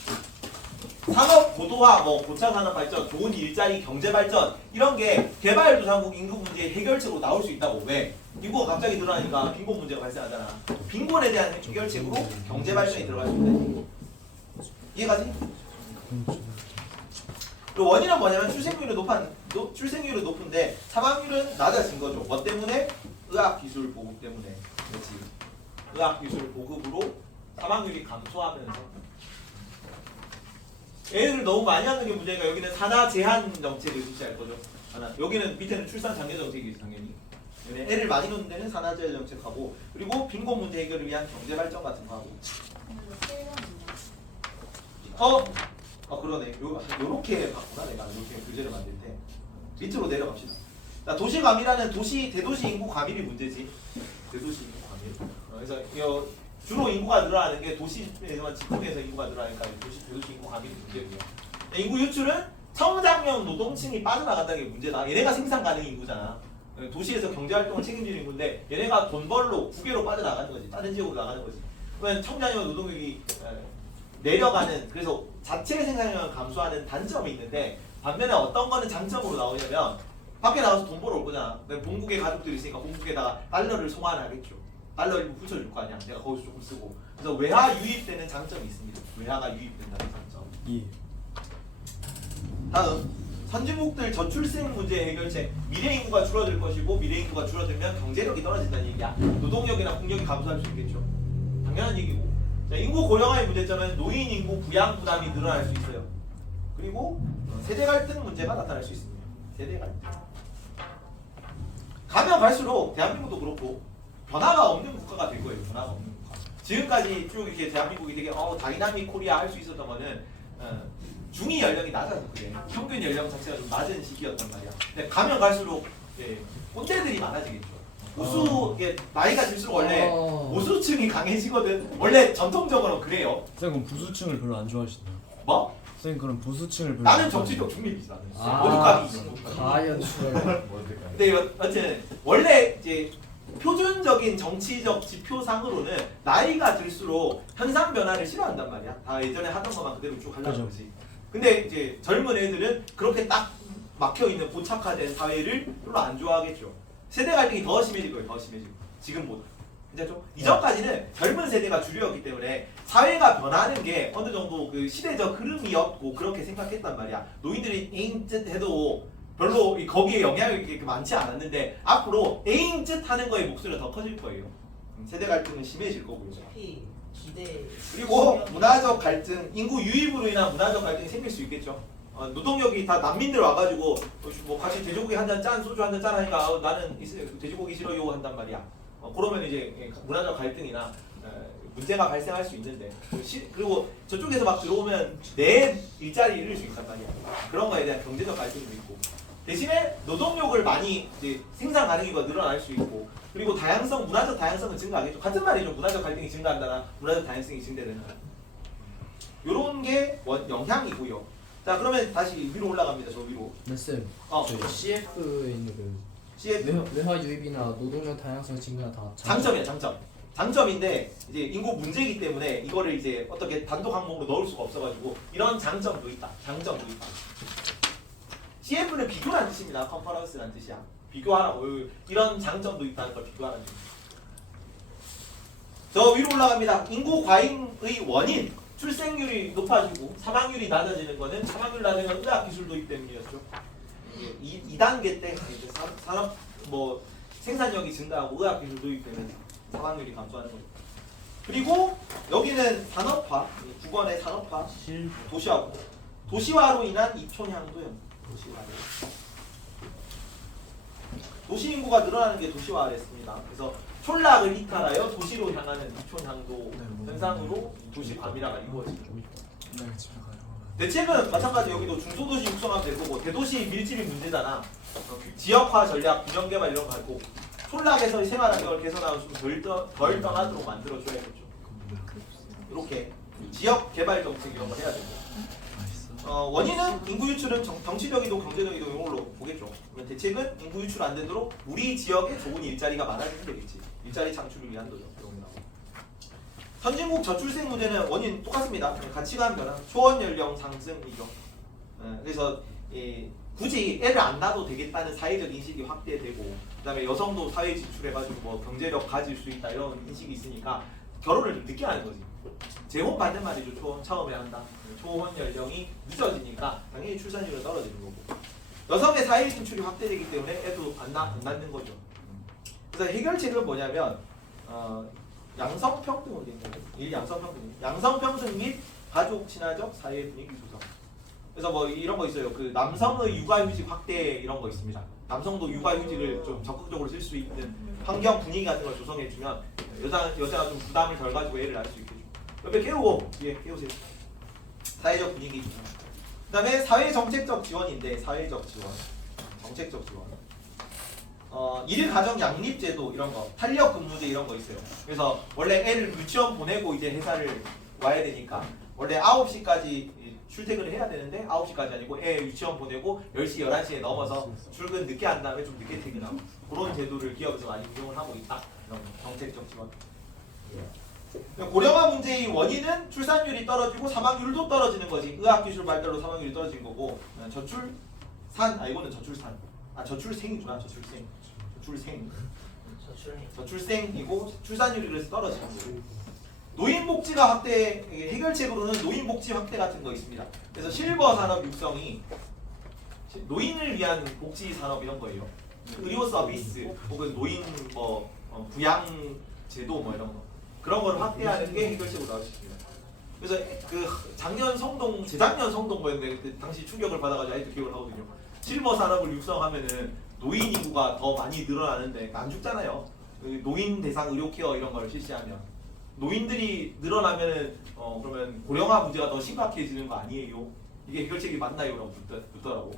산업 고도화, 뭐 고차 산업 발전, 좋은 일자리, 경제 발전 이런 게 개발도상국 인구 문제의 해결책으로 나올 수 있다고. 왜? 인구가 갑자기 늘어나니까 빈곤 문제가 발생하잖아. 빈곤에 대한 해결책으로 경제 발전이 들어갈 수 있다. 이해가지? 그리고 원인은 뭐냐면 출생률이 높은데 사망률은 낮아진 거죠. 뭐 때문에? 의학기술 보급 때문에. 그렇지. 의학기술 보급으로 사망률이 감소하면서 애를 너무 많이 하는 게 문제니까 여기는 산하 제한 정책을 실시할 거죠. 여기는 밑에는 출산 장려 정책이지 당연히. 애를 많이 놓는 데는 산하 제한 정책하고 그리고 빈곤 문제 해결을 위한 경제 발전 같은 거 하고. 그러네. 요렇게 봤구나 내가 이렇게 교재를 만들 때. 밑으로 내려갑시다. 자, 도시 과밀화는 대도시 인구 과밀이 문제지. 대도시 인구 과밀. 그래서 주로 인구가 늘어나는 게 도시에서만 집중해서 인구가 늘어나니까 대도시 인구 과밀이 문제고요. 인구 유출은 성장형 노동층이 빠져나간다는 게 문제다. 얘네가 생산 가능 인구잖아. 도시에서 경제활동을 책임지는 인구인데 얘네가 돈 벌러 국외로 빠져나가는 거지. 다른 지역으로 나가는 거지. 그러면 청장형 노동력이 내려가는 그래서 자체 생산량을 감소하는 단점이 있는데 반면에 어떤 거는 장점으로 나오냐면 밖에 나가서 돈 벌어 올 거잖아. 본국에 가족들이 있으니까 본국에다가 달러를 송환하겠죠. 달러를 붙여줄 거 아니야. 내가 거기서 조금 쓰고. 그래서 외화 유입되는 장점이 있습니다. 외화가 유입된다는 장점. 다음 선진국들 저출생 문제 해결책. 미래 인구가 줄어들 것이고 미래 인구가 줄어들면 경제력이 떨어진다는 얘기야. 노동력이나 국력이 감소할 수 있겠죠. 당연한 얘기고. 자, 인구 고령화의 문제점은 노인 인구 부양 부담이 늘어날 수 있어요. 그리고 세대 갈등 문제가 나타날 수 있습니다. 세대 갈등. 가면 갈수록 대한민국도 그렇고 변화가 없는 국가가 될 거예요. 변화가 없는 국가. 지금까지 쭉 이렇게 대한민국이 되게 다이나믹 코리아 할 수 있었던 거는 중위 연령이 낮아서 그래. 평균 연령 자체가 좀 낮은 시기였단 말이야. 근데 가면 갈수록 꼰대들이 많아지겠죠. 보수 나이가 들수록 원래 보수층이 강해지거든. 원래 전통적으로 그래요. 선생님 그럼 보수층을 별로 안 좋아하시나요? 뭐? 선생님 그럼 보수층을 별로 나는 안 정치적 중립이지 나는. 아, 모두가기. 가연출. 근데 어쨌든 원래 이제 표준적인 정치적 지표상으로는 나이가 들수록 현상 변화를 싫어한단 말이야. 다 예전에 하던 것만 그대로 쭉 하려는 그죠. 거지. 근데 이제 젊은 애들은 그렇게 딱 막혀 있는 고착화된 사회를 별로 안 좋아하겠죠. 세대 갈등이 더 심해질 거예요. 더 심해지고 지금보다. 괜찮죠? 이전까지는 젊은 세대가 주류였기 때문에 사회가 변하는 게 어느 정도 그 시대적 흐름이었고 그렇게 생각했단 말이야. 노인들이 에잉짓 해도 별로 거기에 영향이 그렇게 많지 않았는데 앞으로 에잉짓 하는 거에 목소리가 더 커질 거예요. 세대 갈등은 심해질 거고요. 어차피 기대. 그리고 문화적 갈등, 인구 유입으로 인한 문화적 갈등이 생길 수 있겠죠. 노동력이 다 난민들 와가지고 뭐 같이 돼지고기 한 잔 짠, 소주 한 잔 짠 하니까 나는 돼지고기 싫어요 한단 말이야. 그러면 이제 문화적 갈등이나 문제가 발생할 수 있는데 그리고 저쪽에서 막 들어오면 내 일자리 잃을 수 있단 말이야. 그런 거에 대한 경제적 갈등도 있고 대신에 노동력을 많이 이제 생산 가능이가 늘어날 수 있고 그리고 다양성, 문화적 다양성은 증가하겠죠. 같은 말이죠. 문화적 갈등이 증가한다나 문화적 다양성이 증대된다. 요런 게 영향이고요. 자 그러면 다시 위로 올라갑니다. 저 위로. 네, 쌤. 저 CF에 있는 그 CF 외화 유입이나 노동력 다양성 증가 다 장점이야 장점. 장점인데 이제 인구 문제이기 때문에 이거를 이제 어떻게 단독 항목으로 넣을 수가 없어가지고 이런 장점도 있다. 장점도 있다. CF는 비교라는 뜻입니다. 컨퍼런스라는 뜻이야. 비교하라고. 이런 장점도 있다는 걸 비교하라는 뜻. 저 위로 올라갑니다. 인구 과잉의 원인. 출생률이 높아지고 사망률이 낮아지는 거는 사망률 낮은 건 의학 기술 도입 때문이었죠. 2단계 때 이제 산업 뭐 생산력이 증가하고 의학 기술 도입되면 사망률이 감소하는 거죠. 그리고 여기는 산업화, 9번의 산업화, 도시화로 인한 이촌향도요. 도시 인구가 늘어나는 게 도시화랬습니다. 그래서 촌락을 이탈하여 도시로 향하는 이촌향도 현상으로 도시 과밀화가 이루어지죠. 대책은 마찬가지 여기도 중소도시 육성하면 될 거고 대도시 밀집이 문제잖아. 지역화 전략, 균형개발 이런 거 하고 촌락에서의 생활 환경을 개선하고 좀 덜 떠나도록 만들어줘야겠죠. 이렇게 지역 개발 정책 이런 거 해야 되고. 원인은 인구 유출은 정치적이고 경제적이고 이걸로 보겠죠. 그러면 대책은 인구 유출 안 되도록 우리 지역에 좋은 일자리가 많아지면 되겠지. 일자리 창출을 위한 거죠. 선진국 저출생 문제는 원인 똑같습니다. 가치관 변화, 초원 연령 상승이죠. 그래서 굳이 애를 안 낳아도 되겠다는 사회적 인식이 확대되고, 그다음에 여성도 사회 진출해가지고 뭐 경제력 가질 수 있다 이런 인식이 있으니까 결혼을 좀 늦게 하는 거지. 재혼 받는 말이죠. 초혼 처음에 한다. 초혼 연령이 늦어지니까 당연히 출산율은 떨어지는 거고. 여성의 사회 진출이 확대되기 때문에 애도 안 낳는 거죠. 그래서 해결책은 뭐냐면 양성평등으로 된 거예요. 양성평등 및 가족 친화적 사회 분위기 조성. 그래서 뭐 이런 거 있어요. 그 남성의 육아휴직 확대 이런 거 있습니다. 남성도 육아휴직을 좀 적극적으로 쓸 수 있는 환경 분위기 같은 걸 조성해주면 여자가 좀 부담을 덜 가지고 애를 낳을 수 있겠죠. 옆에 깨우고 뒤에 깨우세요. 사회적 분위기 조성. 그다음에 사회 정책적 지원인데 사회적 지원, 정책적 지원. 일가정 양립제도 이런 거, 탄력 근무제 이런 거 있어요. 그래서 원래 애를 유치원 보내고 이제 회사를 와야 되니까 원래 9시까지 출퇴근을 해야 되는데 9시까지 아니고 애 유치원 보내고 10시, 11시에 넘어서 출근 늦게 한 다음에 좀 늦게 퇴근하고 그런 제도를 기업에서 많이 운영을 하고 있다. 이런 정책적 지원. 고령화 문제의 원인은 출산율이 떨어지고 사망률도 떨어지는 거지. 의학기술 발달로 사망률이 떨어진 거고 이거는 저출생이구나. 저출생이고 출산율이 그래서 떨어지는 거예요. 노인복지가 확대, 해결책으로는 노인복지 확대 같은 거 있습니다. 그래서 실버 산업 육성이 노인을 위한 복지 산업 이런 거예요. 의료 서비스 혹은 노인 부양 제도 뭐 이런 거 그런 걸 확대하는 게 해결책으로 나올 수 있습니다. 그래서 그 재작년 성동 뭐였는데 그때 당시 충격을 받아가지고 아직도 기억을 하거든요. 실버 산업을 육성하면은 노인 인구가 더 많이 늘어나는데 안 죽잖아요. 노인 대상 의료 케어 이런 걸 실시하면 노인들이 늘어나면은 그러면 고령화 문제가 더 심각해지는 거 아니에요? 이게 해결책이 맞나요?라고 묻더라고.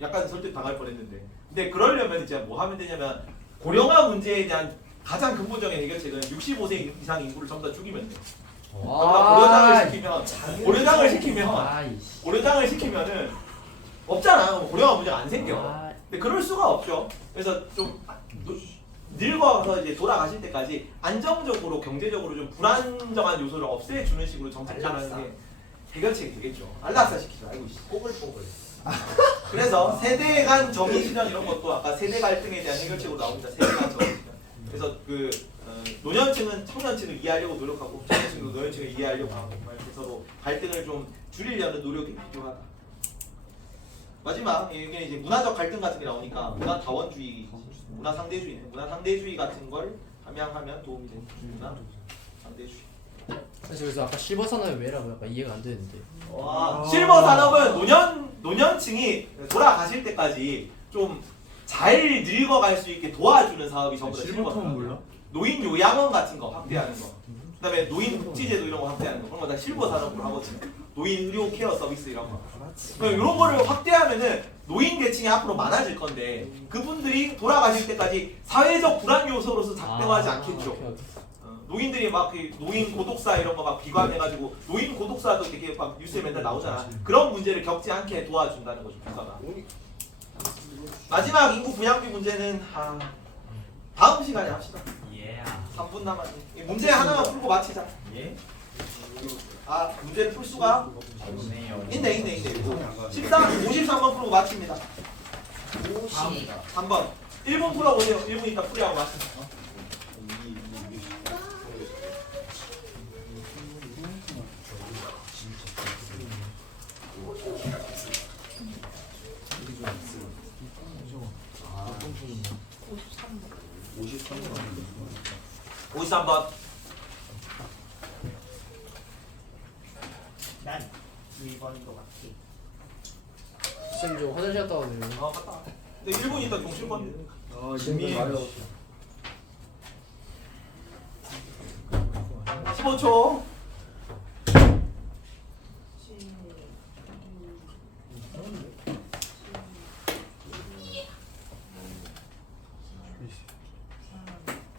약간 설득 당할 뻔했는데. 근데 그러려면 이제 뭐 하면 되냐면 고령화 문제에 대한 가장 근본적인 해결책은 65세 이상 인구를 전부 다 죽이면 돼. 고려장을 시키면은 없잖아. 고령화 문제가 안 생겨. 근데 그럴 수가 없죠. 그래서 좀 늙어서 이제 돌아가실 때까지 안정적으로 경제적으로 좀 불안정한 요소를 없애주는 식으로 정책을 하는 게 해결책이 되겠죠. 안락사 시키죠. 아이고 씨. 꼬불꼬불. 그래서 세대 간 정의 실현 이런 것도 아까 세대 갈등에 대한 해결책으로 나옵니다. 세대 간 정의 실현. 그래서 그 노년층은 청년층을 이해하려고 노력하고 청년층도 노년층을 이해하려고 하고 이렇게 서로 갈등을 좀 줄이려는 노력이 필요하다. 마지막 이게 이제 문화적 갈등 같은 게 나오니까 문화 다원주의, 문화 상대주의네. 문화 상대주의 같은 걸 함양하면 도움이 되는 문화 상대주의. 사실 그래서 아까 실버 산업이 왜라고 약간 이해가 안 되는데. 와, 실버 산업은 노년층이 돌아가실 때까지 좀 잘 늙어갈 수 있게 도와주는 사업이 전부 다 실버 산업. 몰라? 노인 요양원 같은 거 확대하는 거. 그다음에 노인 복지제도 이런 거 확대하는 거. 그런 거 다 실버 산업으로 하거든. 노인 의료 케어 서비스 이런 거. 그럼 이런 거를 확대하면은 노인 계층이 앞으로 많아질 건데 그분들이 돌아가실 때까지 사회적 불안 요소로서 작동하지 않겠죠. 노인들이 막 노인 고독사 이런 거 막 비관해가지고 노인 고독사도 되게 막 뉴스에 맨날 나오잖아. 그런 문제를 겪지 않게 도와준다는 거죠. 국가가. 마지막 인구 부양비 문제는 다음 시간에 합시다. 예. 3분 남았네. 이 문제 하나만 풀고 마치자. 예? 문제를 풀 수가 없네요. 있네. 53번 풀고 마칩니다. 3번 1분 풀어보세요. 1분 있다 풀이하고 마칩니다. 오십삼 번. 난 2번인 것 같아. 쌤, 저 화장실 갔다 와도 돼요? 갔다 와. 근데 1분 있다 동실번. 재미 말려. 15초.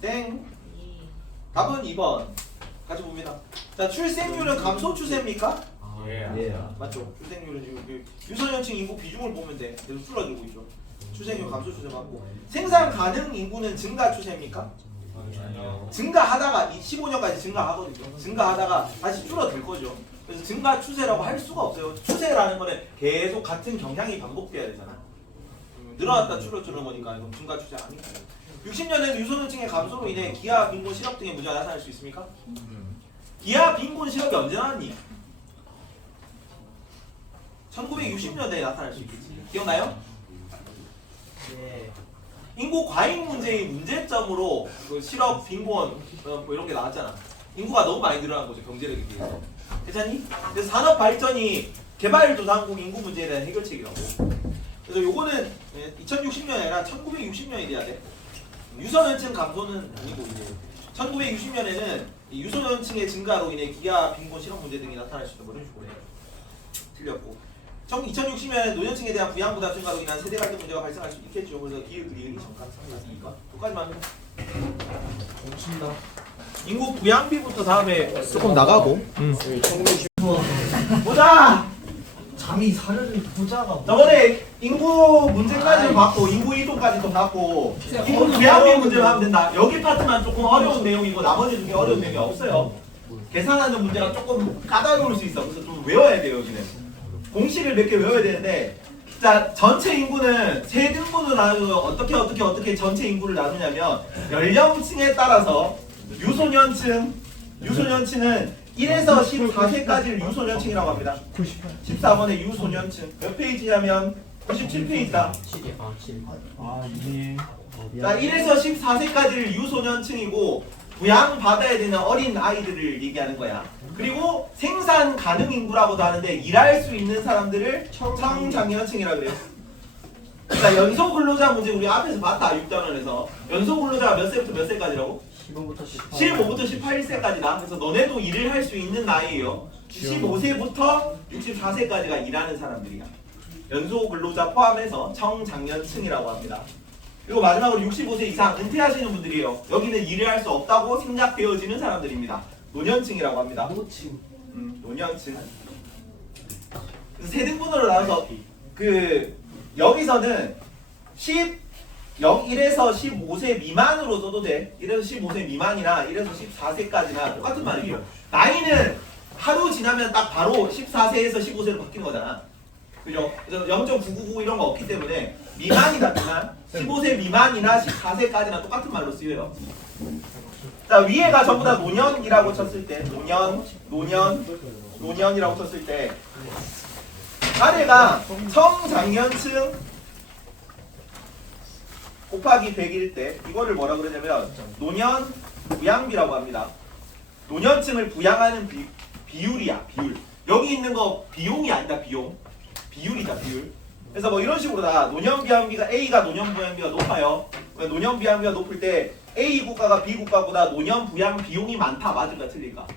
땡. 답은 2번. 같이 봅니다. 자, 출생률은 감소 추세입니까? 예. 맞죠? 출생률은 지금 유소년층 인구 비중을 보면 돼. 계속 줄어들고 있죠. 출생률 감소 추세 맞고. 생산 가능 인구는 증가 추세입니까? 아니요. 증가하다가 15년까지 증가하거든요. 증가하다가 다시 줄어들 거죠. 그래서 증가 추세라고 할 수가 없어요. 추세라는 거는 계속 같은 경향이 반복돼야 되잖아. 늘어났다 줄어드는 거니까 이건 증가 추세 아니에요. 60년에는 유소년층의 감소로 인해 기아, 빈곤, 실업 등의 문제가 나타날 수 있습니까? 기아, 빈곤, 실업이 언제 나왔니? 1960년대에 나타날 수 있겠지. 기억나요? 네. 인구 과잉 문제의 문제점으로 그 실업, 빈곤 뭐 이런 게 나왔잖아. 인구가 너무 많이 늘어난 거죠. 경제력에 비해서. 괜찮니? 그래서 산업 발전이 개발도상국 인구 문제에 대한 해결책이라고. 그래서 요거는 2060년이 아니라 1960년이 돼야 돼. 유소년층 감소는 아니고 이제 1960년에는 유소년층의 증가로 인해 기아, 빈곤, 실업 문제 등이 나타날 수 있는 뭐 이런 식으로 해요. 틀렸고. 2060년에 노년층에 대한 부양 부담 증가로 인한 세대 갈등 문제가 발생할 수 있겠죠. 그래서 기후 리을이 정확한 상관이니까 똑같이만 합니다. 인구 부양비부터 다음에 조금 나가고. 보자. 잠이 사려는 부자가 저번에 인구 문제까지 봤고 인구 이동까지도 봤고 인구 부양비 문제를 하면 된다. 여기 파트만 조금 어려운 내용이고 나머지 중에 어려운 내용이 없어요. 계산하는 문제가 조금 까다로울 수 있어. 그래서 좀 외워야 돼요. 여기는 공식을 몇 개 외워야 되는데, 자, 전체 인구는 세 등분으로 나누고 어떻게 전체 인구를 나누냐면 연령층에 따라서 유소년층은 1에서 14세까지를 유소년층이라고 합니다. 14번의 유소년층 몇 페이지냐면 97페이지다. 7이야. 7. 이게 자, 1에서 14세까지를 유소년층이고 부양받아야 되는 어린 아이들을 얘기하는 거야. 그리고 생산 가능 인구라고도 하는데 일할 수 있는 사람들을 청장년층이라 그래요. 자, 연소 근로자 문제 우리 앞에서 봤다. 6단원에서 연소 근로자가 몇 세부터 몇 세까지라고? 15부터 18세까지다. 그래서 너네도 일을 할 수 있는 나이예요. 15세부터 64세까지가 일하는 사람들이야. 연소 근로자 포함해서 청장년층이라고 합니다. 그리고 마지막으로 65세 이상 은퇴하시는 분들이에요. 여기는 일을 할 수 없다고 생각되어지는 사람들입니다. 노년층이라고 합니다. 노년층. 세 등분으로 나눠서 여기서는 1에서 15세 미만으로 써도 돼. 1에서 15세 미만이나 1에서 14세까지나 똑같은 말이에요. 나이는 하루 지나면 딱 바로 14세에서 15세로 바뀌는 거잖아. 그죠? 그래서 0.999 이런 거 없기 때문에 미만이다 미만 15세 미만이나 14세까지나 똑같은 말로 쓰여요. 자 위에가 전부 다 노년이라고 쳤을 때 노년이라고 쳤을 때 아래가 청장년층 곱하기 100일 때 이거를 뭐라 그러냐면 노년 부양비라고 합니다. 노년층을 부양하는 비율이야 비율. 여기 있는 거 비용이 아니다 비용. 비율이다 비율. 그래서 뭐 이런 식으로 다 노년 부양비가 A가 노년 부양비가 높아요. 그러니까 노년 부양비가 높을 때 A 국가가 B 국가보다 노년 부양 비용이 많다 맞을까 틀릴까?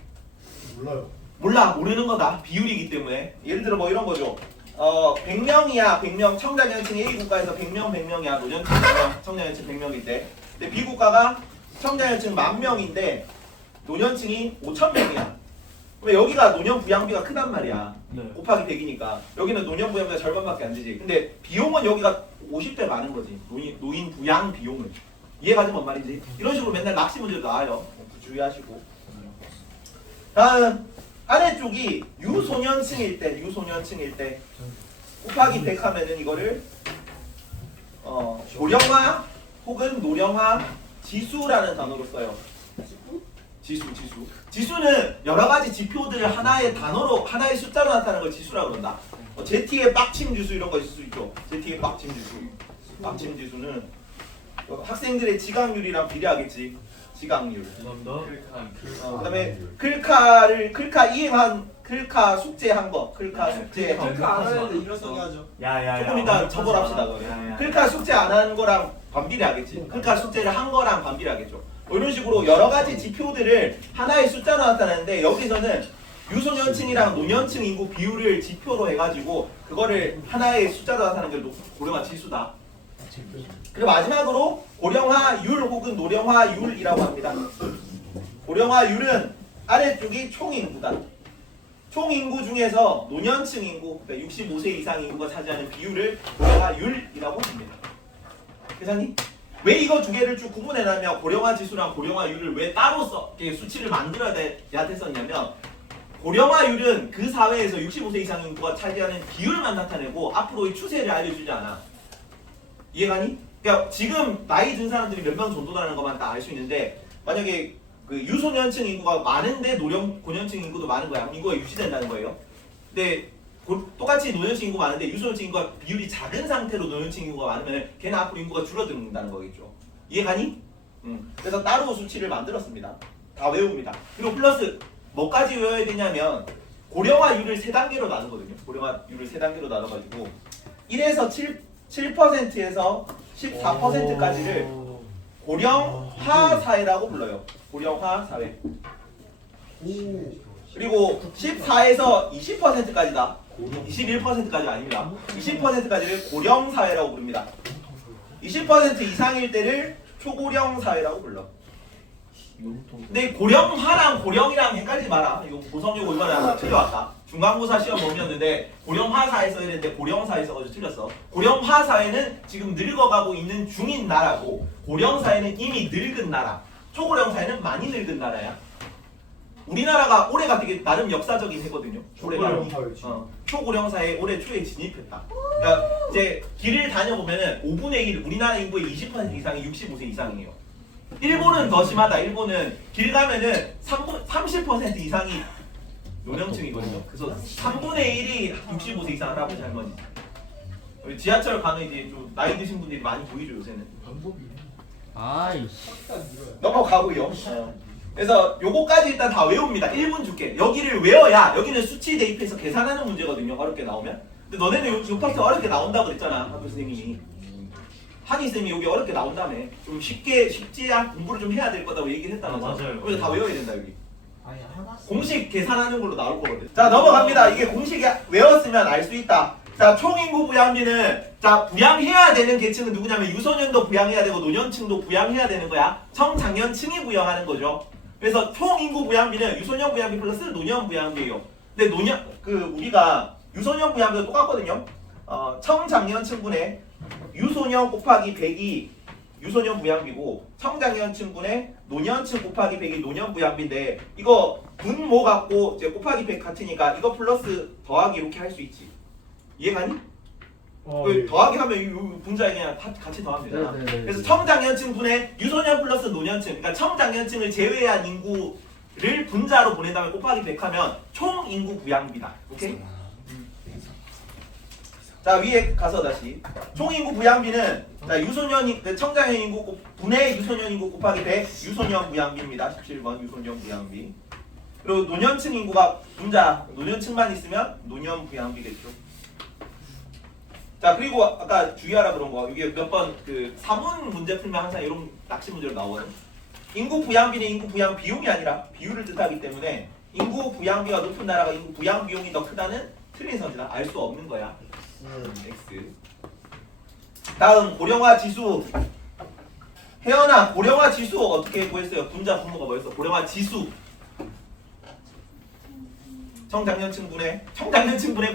몰라요. 몰라 모르는 거다 비율이기 때문에. 예를 들어 뭐 이런 거죠. 100명이야 100명 청장년층이 A 국가에서 100명이야 노년층 100명 청장년층 100명일 때. 근데 B 국가가 청장년층 10,000명인데 노년층이 5,000명이야. 왜 여기가 노년 부양비가 크단 말이야. 네. 곱하기 100이니까 여기는 노년 부양비가 절반밖에 안 되지. 근데 비용은 여기가 50배 많은 거지. 노인 부양 비용은. 이해가지 뭔 말인지? 이런 식으로 맨날 낚시 문제도 나와요. 주의하시고. 다음 아래쪽이 유소년층일 때 곱하기 100 하면은 이거를 고령화 혹은 노령화 지수라는 단어로 써요. 지수는 여러 가지 지표들을 하나의 단어로 하나의 숫자로 나타내는 걸 지수라고 그런다. ZT의 빡침 지수 이런 거 있을 수 있죠. ZT의 빡침 지수. 빡침 지수는 학생들의 지각률이랑 비례하겠지. 지각률. 죄송합니다. 그다음에 클카 이행한 클카 숙제한 거. 클카 숙제. 그러니까 안 하는데 일어서게 하죠. 야야야. 조금 이따 처벌합시다. 그러면. 클카 숙제 안 하는 거랑 반비례하겠지. 클카 숙제를 한 거랑 반비례하겠죠. 뭐 이런 식으로 여러 가지 지표들을 하나의 숫자로 나타내는데 여기서는 유소년층이랑 노년층 인구 비율을 지표로 해가지고 그거를 하나의 숫자로 나타내는 게 고령화 지수다. 그리고 마지막으로 고령화율 혹은 노령화율이라고 합니다. 고령화율은 아래쪽이 총인구다. 총인구 중에서 노년층 인구, 그러니까 65세 이상 인구가 차지하는 비율을 고령화율이라고 합니다. 계산이? 왜 이거 두 개를 쭉 구분해놨냐면 고령화 지수랑 고령화율을 왜 따로 수치를 만들어야 됐었냐면 고령화율은 그 사회에서 65세 이상 인구가 차지하는 비율만 나타내고 앞으로의 추세를 알려주지 않아. 이해가니? 그러니까 지금 나이 든 사람들이 몇 명 정도라는 것만 다 알 수 있는데 만약에 그 유소년층 인구가 많은데 고년층 인구도 많은 거야. 인구가 유지된다는 거예요. 근데 똑같이 노년층 인구가 많은데 유소년층 인구가 비율이 작은 상태로 노년층 인구가 많으면 걔는 앞으로 인구가 줄어든다는 거겠죠. 이해가니? 그래서 따로 수치를 만들었습니다. 다 외웁니다. 그리고 플러스 뭐까지 외워야 되냐면 고령화율을 3단계로 나누거든요. 고령화율을 3단계로 나눠가지고 1에서 7%에서 14%까지를 고령화 사회라고 불러요. 고령화 사회. 그리고 14에서 20%까지다. 21%까지 아닙니다. 20%까지를 고령 사회라고 부릅니다. 20% 이상일 때를 초고령 사회라고 불러. 근데 고령화랑 고령이랑 헷갈리지 마라. 이거 보성여고 이번에 하나 틀려왔다. 중간고사 시험 범위였는데 고령화 사회 써야 되는데 고령사회 써가지고 틀렸어. 고령화 사회는 지금 늙어가고 있는 중인 나라고 고령 사회는 이미 늙은 나라. 초고령 사회는 많이 늙은 나라야. 우리나라가 올해가 되게 나름 역사적인 해거든요. 올해가 초고령 사회에 올해 초에 진입했다. 그러니까 이제 길을 다녀보면은 5분의 1 우리나라 인구의 20% 이상이 65세 이상이에요. 일본은 더 심하다. 일본은 길 가면은 30% 이상이 노령층이거든요. 그래서 3분의 1이 65세 이상 할아버지 할머니. 지하철 가는 이제 좀 나이 드신 분들이 많이 보이죠 요새는. 아이씨. 넘어가고요. 그래서 요거까지 일단 다 외웁니다. 1분 줄게. 여기를 외워야 여기는 수치 대입해서 계산하는 문제거든요. 어렵게 나오면. 근데 너네는 요 파트 어렵게 나온다고 그랬잖아. 학교 선생님이. 한희 쌤이 여기 어렵게 나온다며. 좀 쉽지 않은 공부를 좀 해야 될 거다고 얘기를 했다면서. 맞아요. 그래서 다 외워야 된다 여기. 공식 계산하는 걸로 나올 거거든. 자 넘어갑니다. 이게 공식 외웠으면 알 수 있다. 자 총인구 부양비는 자 부양해야 되는 계층은 누구냐면 유소년도 부양해야 되고 노년층도 부양해야 되는 거야. 청장년층이 부양하는 거죠. 그래서 총인구 부양비는 유소년 부양비 플러스 노년 부양비예요. 근데 우리가 유소년 부양비도 똑같거든요. 청장년층분의 유소년 곱하기 100이 유소년 부양비고 청장년층분의 노년층 곱하기 100이 노년 부양비인데 이거 분모 갖고 이제 곱하기 100 같으니까 이거 플러스 더하기 이렇게 할 수 있지. 이해가니? 예. 더하기 하면 이 분자에 그냥 같이 더하면 되잖아. 네네네. 그래서 청장년층 분의 유소년 플러스 노년층, 그러니까 청장년층을 제외한 인구를 분자로 보낸 다음에 곱하기 100하면 총 인구 부양비다. 오케이? 자, 위에 가서 다시 총 인구 부양비는 자, 유소년 청장년 인구 분의 유소년 인구 곱하기 100 유소년 부양비입니다. 17번 유소년 부양비. 그리고 노년층 인구가 분자 노년층만 있으면 노년 부양비겠죠. 자, 그리고 아까 주의하라 그런 거 이게 몇 번 그 사문 문제 풀면 항상 이런 낚시 문제로 나오거든. 인구 부양비는 인구 부양 비용이 아니라 비율을 뜻하기 때문에 인구 부양비가 높은 나라가 인구 부양 비용이 더 크다는 틀린 선지다. 알 수 없는 거야. X. 다음 고령화 지수. 혜연아, 고령화 지수 어떻게 구했어요? 분자 분모가 뭐였어? 고령화 지수. 청장년층 분의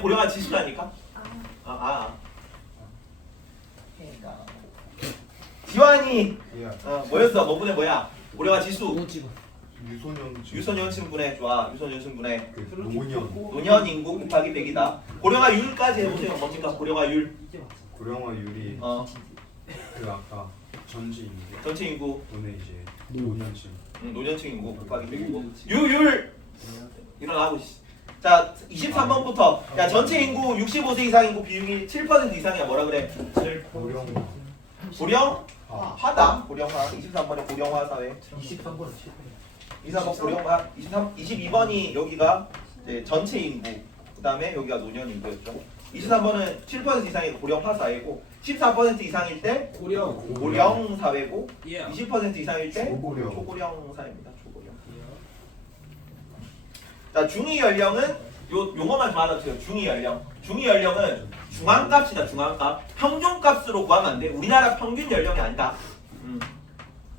고령화 지수라니까. 지환이 뭐였어? 뭐 분의 뭐야? 고령화 지수. 유소년층 분의 좋아. 유소년층 분의 노년 인구 곱하기 100이다. 고령화율까지 해보세요. 뭡니까? 고령화율. 고령화율이 그 아까 전체 인구 전체 인구 분의 이제 노년층 노년층 인구 곱하기 100이고 율 일어나고. 자, 23번부터 야 전체 인구 65세 이상 인구 비율이 7% 이상이야. 뭐라 그래? 고령화다. 고령화. 23번에 고령화 사회. 23번은 23번 고령화. 22번이 여기가 이제 전체 인구. 그다음에 여기가 노년 인구였죠. 23번은 7% 이상이 고령화 사회고 14% 이상일 때 고령 사회고 20% 이상일 때 초고령 사회입니다. 초고령. 자, 중위 연령은 요 용어만 좀 알아주세요. 중위 연령. 중위 연령은 중앙값이다. 중앙값. 평균값으로 구하면 안 돼. 우리나라 평균 연령이 아니다.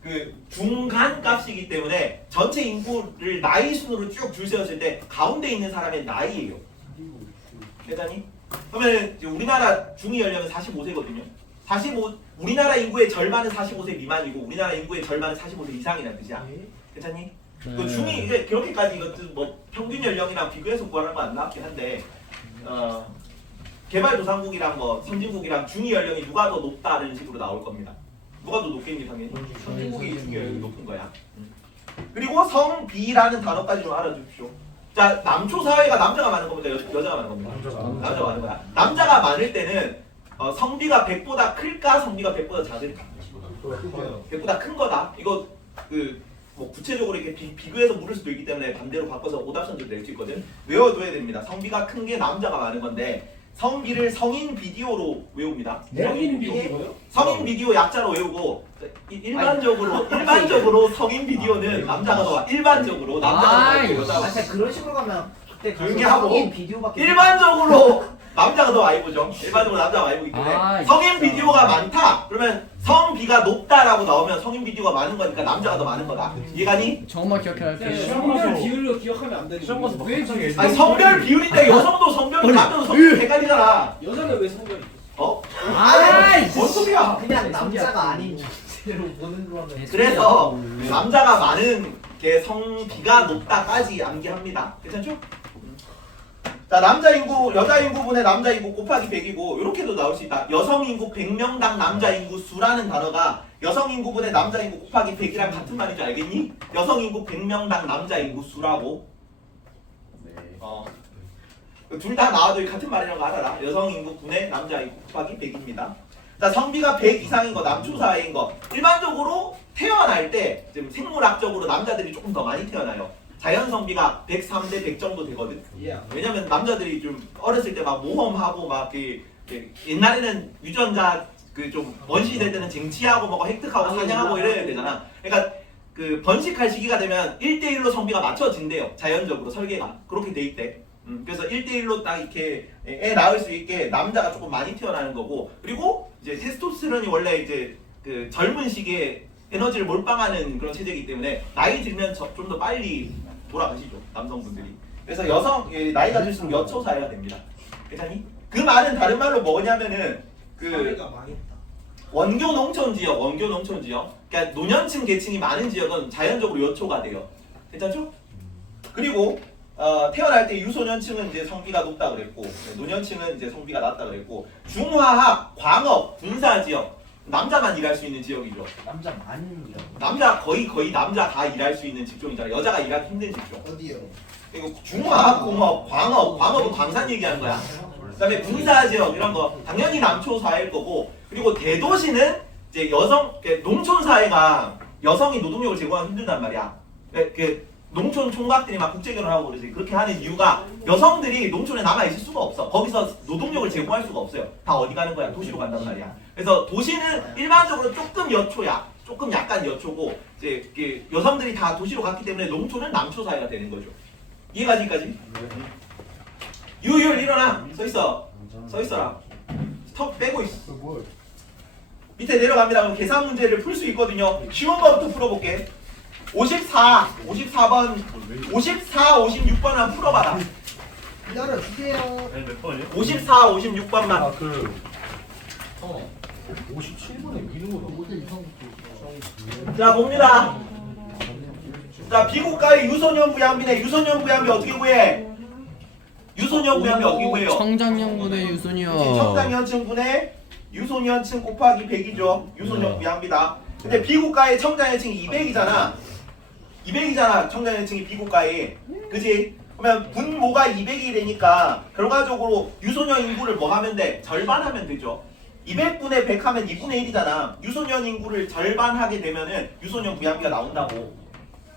그 중간값이기 때문에 전체 인구를 나이 순으로 쭉 줄 세웠을 때 가운데 있는 사람의 나이예요. 대단히? 그러면 우리나라 중위 연령은 45세거든요. 우리나라 인구의 절반은 45세 미만이고 우리나라 인구의 절반은 45세 이상이라는 뜻이야. 괜찮니? 그 중위 이제 그렇게까지 이것도 뭐 평균 연령이랑 비교해서 구하는 건 안 나왔긴 한데 개발도상국이랑 뭐 선진국이랑 중위 연령이 누가 더 높다는 식으로 나올 겁니다. 누가 더 높겠니 당연히? 선진국이 중위 연령이 높은 거야. 그리고 성비라는 단어까지 좀 알아주십시오. 자, 남초 사회가 남자가 많은 겁니다. 여자가 많은 겁니다. 남자가 많은 거야. 남자가 많을 때는 성비가 100보다 클까 성비가 100보다 작을까? 100보다 큰 거다. 이거 뭐 구체적으로 이렇게 비교해서 물을 수도 있기 때문에 반대로 바꿔서 오답선도 낼 수 있거든. 외워둬야 됩니다. 성비가 큰 게 남자가 많은 건데 성비를 성인 비디오로 외웁니다. 성인 비디오? 성인 비디오 약자로 외우고 일반적으로 성인 비디오는 남자가 더 일반적으로 남자가 더 여자가 그런 식으로 가면 그때 조용히 하고 비디오밖에 일반적으로 남자가 더 많이 보죠. 일반적으로 남자가 많이 보기 때문에 성인 비디오가 많다. 그러면 성비가 높다라고 나오면 성인 비디오가 많은 거니까 남자가 더 많은 거다. 이해가니? 저것만 기억해야 돼. 성별 비율로 기억하면 안 되는 시험 가서 막 왜 갑자기 아니 성별 비율인데 여성도 성별이 남자도 성별이 헷갈리잖아. 여자는 왜 성별이 어? 아이, 뭔 소리야? 그냥 남자가 아닌 주제로 보는 거는 그래서 남자가 많은 게 성비가 높다까지 암기합니다. 괜찮죠? 자, 남자 인구, 여자 인구분의 남자 인구 곱하기 100이고 이렇게도 나올 수 있다. 여성 인구 100명당 남자 인구 수라는 단어가 여성 인구분의 남자 인구 곱하기 100이랑 같은 말인지 알겠니? 여성 인구 100명당 남자 인구 수라고. 둘 다 나와도 같은 말이라는 거 알아라. 여성 인구 분의 남자 인구 곱하기 100입니다. 자, 성비가 100 이상인 거, 남초 사회인 거. 일반적으로 태어날 때 지금 생물학적으로 남자들이 조금 더 많이 태어나요. 자연 성비가 103대 100 정도 되거든. 왜냐면 남자들이 좀 어렸을 때 막 모험하고 막 옛날에는 유전자 좀 번식될 때는 쟁취하고 뭐 획득하고 사냥하고 이래야 되잖아. 그러니까 그 번식할 시기가 되면 1대1로 성비가 맞춰진대요. 자연적으로 설계가 그렇게 돼 있대. 그래서 1대1로 딱 이렇게 애 낳을 수 있게 남자가 조금 많이 태어나는 거고, 그리고 이제 테스토스테론이 원래 이제 그 젊은 시기에 에너지를 몰빵하는 그런 체제이기 때문에 나이 들면 좀 더 빨리 돌아가시죠, 남성분들이. 그래서 나이가 들수록 여초 사회가 됩니다. 괜찮니? 그 말은 다른 말로 뭐냐면은 원교 농촌 지역, 그러니까 노년층 계층이 많은 지역은 자연적으로 여초가 돼요. 괜찮죠? 그리고 태어날 때 유소년층은 이제 성비가 높다 그랬고 노년층은 이제 성비가 낮다 그랬고 중화학, 광업, 군사지역 남자만 일할 수 있는 지역이죠. 남자만이라고. 남자 거의 남자 다 일할 수 있는 직종이잖아요. 여자가 일하기 힘든 직종. 어디요? 그리고 중화학, 공업, 광업은 광산 얘기하는 거야. 그다음에 군사지역 이런 거 당연히 남초 사회일 거고 그리고 대도시는 이제 농촌 사회가 여성이 노동력을 제공하기 힘들단 말이야. 농촌 총각들이 막 국제결혼하고 그러지. 그렇게 하는 이유가 여성들이 농촌에 남아 있을 수가 없어. 거기서 노동력을 제공할 수가 없어요. 다 어디 가는 거야? 도시로 간단 말이야. 그래서 도시는 일반적으로 조금 여초야. 조금 약간 여초고 이제 여성들이 다 도시로 갔기 때문에 농촌은 남초 사회가 되는 거죠. 이해가 지금까지? 유율 일어나. 서 있어. 서 있어라. 턱 빼고 있어. 밑에 내려갑니다. 그럼 계산 문제를 풀 수 있거든요. 쉬운 거부터 풀어볼게. 54번, 56번 한번 풀어봐라. 기다려주세요. 아니 몇 번이요? 54, 56번만. 57분에 미는 거 너무 자, 봅니다. 자, 비고가의 유소년 부양비네. 유소년 부양비 어떻게 구해? 유소년 부양비 어떻게 구해요? 청장년분의 유소년. 청장년층분의 유소년층 곱하기 100이죠. 유소년 부양비다. 근데 비고가의 청장년층이 200이잖아. 200이잖아. 청장년층이 비고가에. 그지? 그러면 분모가 200이 되니까 결과적으로 유소년 인구를 뭐 하면 돼? 절반하면 되죠. 200분의 100 하면 2분의 1이잖아. 유소년 인구를 절반하게 되면은 유소년 부양비가 나온다고.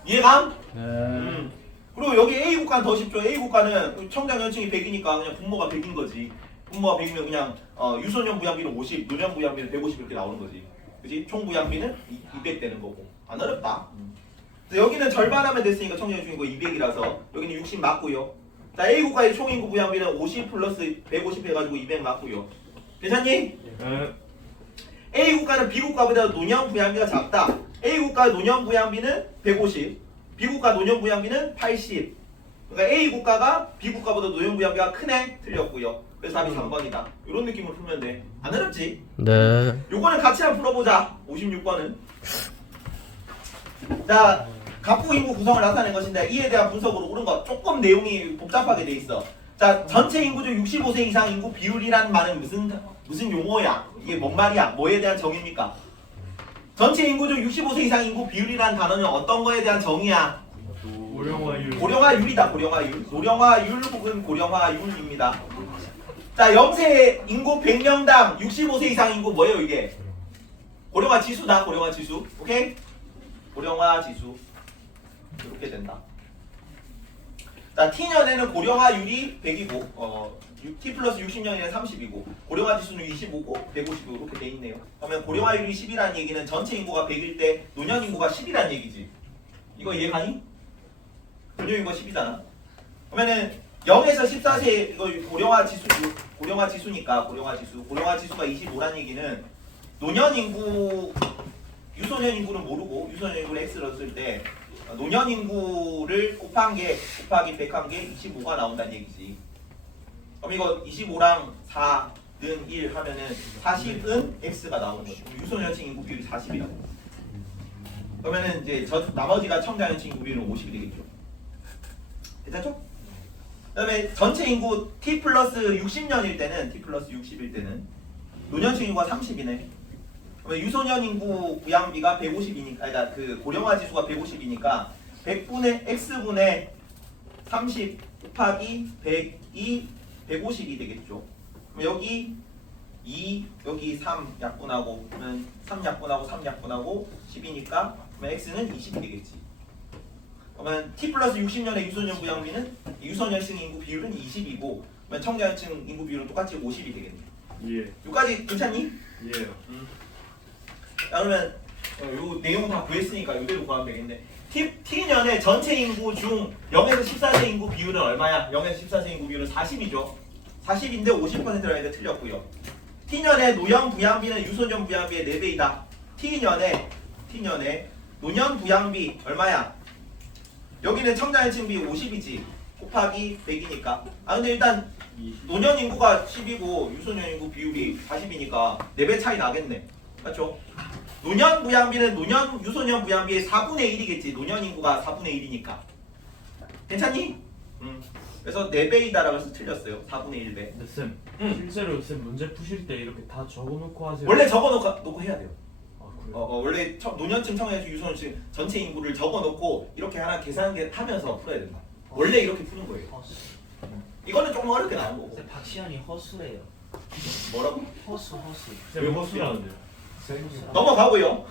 이해감? 네. 그리고 여기 A 국가는 더 쉽죠. A 국가는 청장년층이 100이니까 그냥 분모가 100인 거지. 분모가 100이면 그냥 유소년 부양비는 50, 노년 부양비는 150 이렇게 나오는 거지. 그지? 총 부양비는 200 되는 거고. 안 어렵다. 여기는 절반하면 됐으니까 청장년층 인구가 200이라서 여기는 60 맞고요. 자, A 국가의 총 인구 부양비는 50 플러스 150 해가지고 200 맞고요. 괜찮니? 네. A 국가는 B 국가보다 노년 부양비가 작다. A 국가 노년 부양비는 150, B 국가 노년 부양비는 80. 그러니까 A 국가가 B 국가보다 노년 부양비가 크네. 틀렸고요. 그래서 답이 3번이다. 이런 느낌으로 풀면 돼. 안 어렵지? 네. 요거는 같이 한번 풀어보자. 56번은. 자, 갑부 인구 구성을 나타낸 것인데 이에 대한 분석으로 옳은 것. 조금 내용이 복잡하게 돼 있어. 자, 전체 인구 중 65세 이상 인구 비율이란 말은 무슨 용어야? 이게 뭔 말이야? 뭐에 대한 정의입니까? 전체 인구 중 65세 이상 인구 비율이란 단어는 어떤 거에 대한 정의야? 고령화율. 고령화율이다. 고령화율. 고령화율 혹은 고령화율입니다. 자, 영세 인구 100명당 65세 이상 인구 뭐예요 이게? 고령화 지수다. 고령화 지수. 오케이? 고령화 지수. 이렇게 된다. 자, T년에는 고령화율이 100이고 T 플러스 60년에는 30이고 고령화 지수는 25고 150이고 이렇게 돼 있네요. 그러면 고령화율이 10이라는 얘기는 전체 인구가 100일 때 노년 인구가 10이라는 얘기지. 이거 이해가니? 노년 인구가 10이잖아. 그러면은 0에서 14세 이거 고령화 지수니까 고령화 지수가 25라는 얘기는 노년 인구 유소년 인구는 모르고 유소년 인구를 x로 쓸 때 노년 인구를 곱한 게 곱하기 100한 게 25가 나온다는 얘기지. 그럼 이거 25랑 4는 1 하면은 40은 x가 나오는 거죠. 유소년층 인구 비율이 40이라고. 그러면은 이제 나머지가 청장년층 인구 비율은 50이 되겠죠. 괜찮죠? 그다음에 전체 인구 t 플러스 60년일 때는 t 플러스 60일 때는 노년층 인구가 30이네. 그러면 유소년 인구 부양비가 150이니까, 그러니까 그 고령화 지수가 150이니까 100분의 x분의 30 곱하기 100이 150이 되겠죠. 그럼 여기 2, 여기 3 약분하고, 그러면 3 약분하고 3 약분하고 10이니까 그러면 x는 20이 되겠지. 그러면 t 플러스 60년의 유소년 부양비는 유소년층 인구 비율은 20이고, 그러면 청장년층 인구 비율은 똑같이 50이 되겠네. 예. 여기까지 괜찮니? 예. 자, 그러면 요 내용 다 구했으니까 이대로 구하면 되겠네. T년의 전체 인구 중 0에서 14세 인구 비율은 얼마야? 0에서 14세 인구 비율은 40이죠. 40인데 50%라니까 틀렸고요. T년의 노년 부양비는 유소년 부양비의 4배이다. T년의 노년 부양비 얼마야? 여기는 청장년층비 50이지. 곱하기 100이니까. 아 근데 일단 노년 인구가 10이고 유소년 인구 비율이 40이니까 4배 차이 나겠네. 맞죠? 노년 부양비는 유소년 부양비의 4분의 1이겠지. 노년 인구가 4분의 1이니까. 괜찮니? 그래서 4배이다라고 해서 틀렸어요. 4분의 1배. 근데 쌤 응. 실제로 쌤 문제 푸실 때 이렇게 다 적어놓고 하세요? 원래 적어놓고 해야 돼요. 아 그래요? 원래 노년층, 청년층, 유소년층 전체 인구를 적어놓고 이렇게 하나 계산하면서 풀어야 된다. 원래 이렇게 푸는 거예요. 허수. 이거는 조금 어렵게 나온 거고. 쌤 박시현이 허수래요. 뭐라고? 허수. 쌤 허수라는데요? 넘어가고요.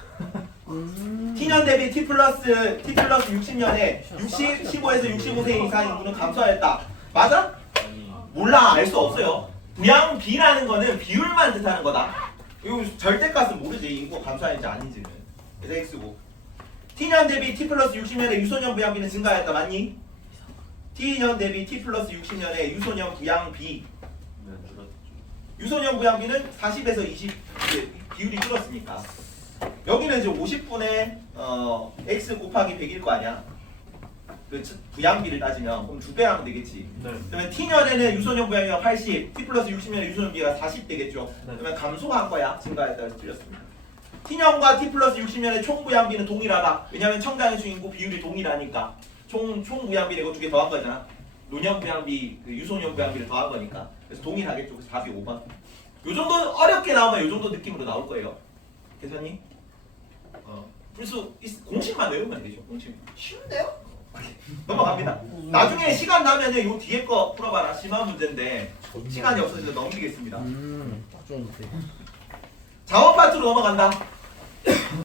T년 대비 T 플러스 60년에 15에서 65세 이상 인구는 감소하였다. 맞아? 몰라. 알 수 없어요. 부양비라는 거는 비율만 뜻하는 거다. 이거 절대값은 모르지. 인구가 감소하는지 아닌지는. 그래서 X고. T년 대비 T 플러스 60년에 유소년 부양비는 증가하였다. 맞니? T년 대비 T 플러스 60년에 유소년 부양비. 유소년 부양비는 40에서 20 비율이 줄었으니까. 여기는 이제 50분의 x 곱하기 100일 거 아니야? 그 부양비를 따지면 그럼 2배 하면 되겠지. 네. 그러면 T년에는 유소년 부양비가 80, T 플러스 60년에 유소년비가 40 되겠죠. 네. 그러면 감소한 거야, 증가했다 해서 틀렸습니다. T년과 T 플러스 60년의 총 부양비는 동일하다. 왜냐하면 청장의 인구 비율이 동일하니까 총 부양비 이거 2개 더한 거잖아. 노년 부양비, 그 유소년 부양비를 더한 거니까. 그래서 동일하겠죠. 그래서 답이 5번. 요 정도 어렵게 나오면 요 정도 느낌으로 나올 거예요. 괜찮니? 공식만 외우면 되죠. 공식. 쉬운데요? 넘어갑니다. 나중에 시간 나면은 요 뒤에 거 풀어봐라. 심한 문제인데 시간이 없어서 넘기겠습니다. 딱 좋은데. 자원 파트로 넘어간다.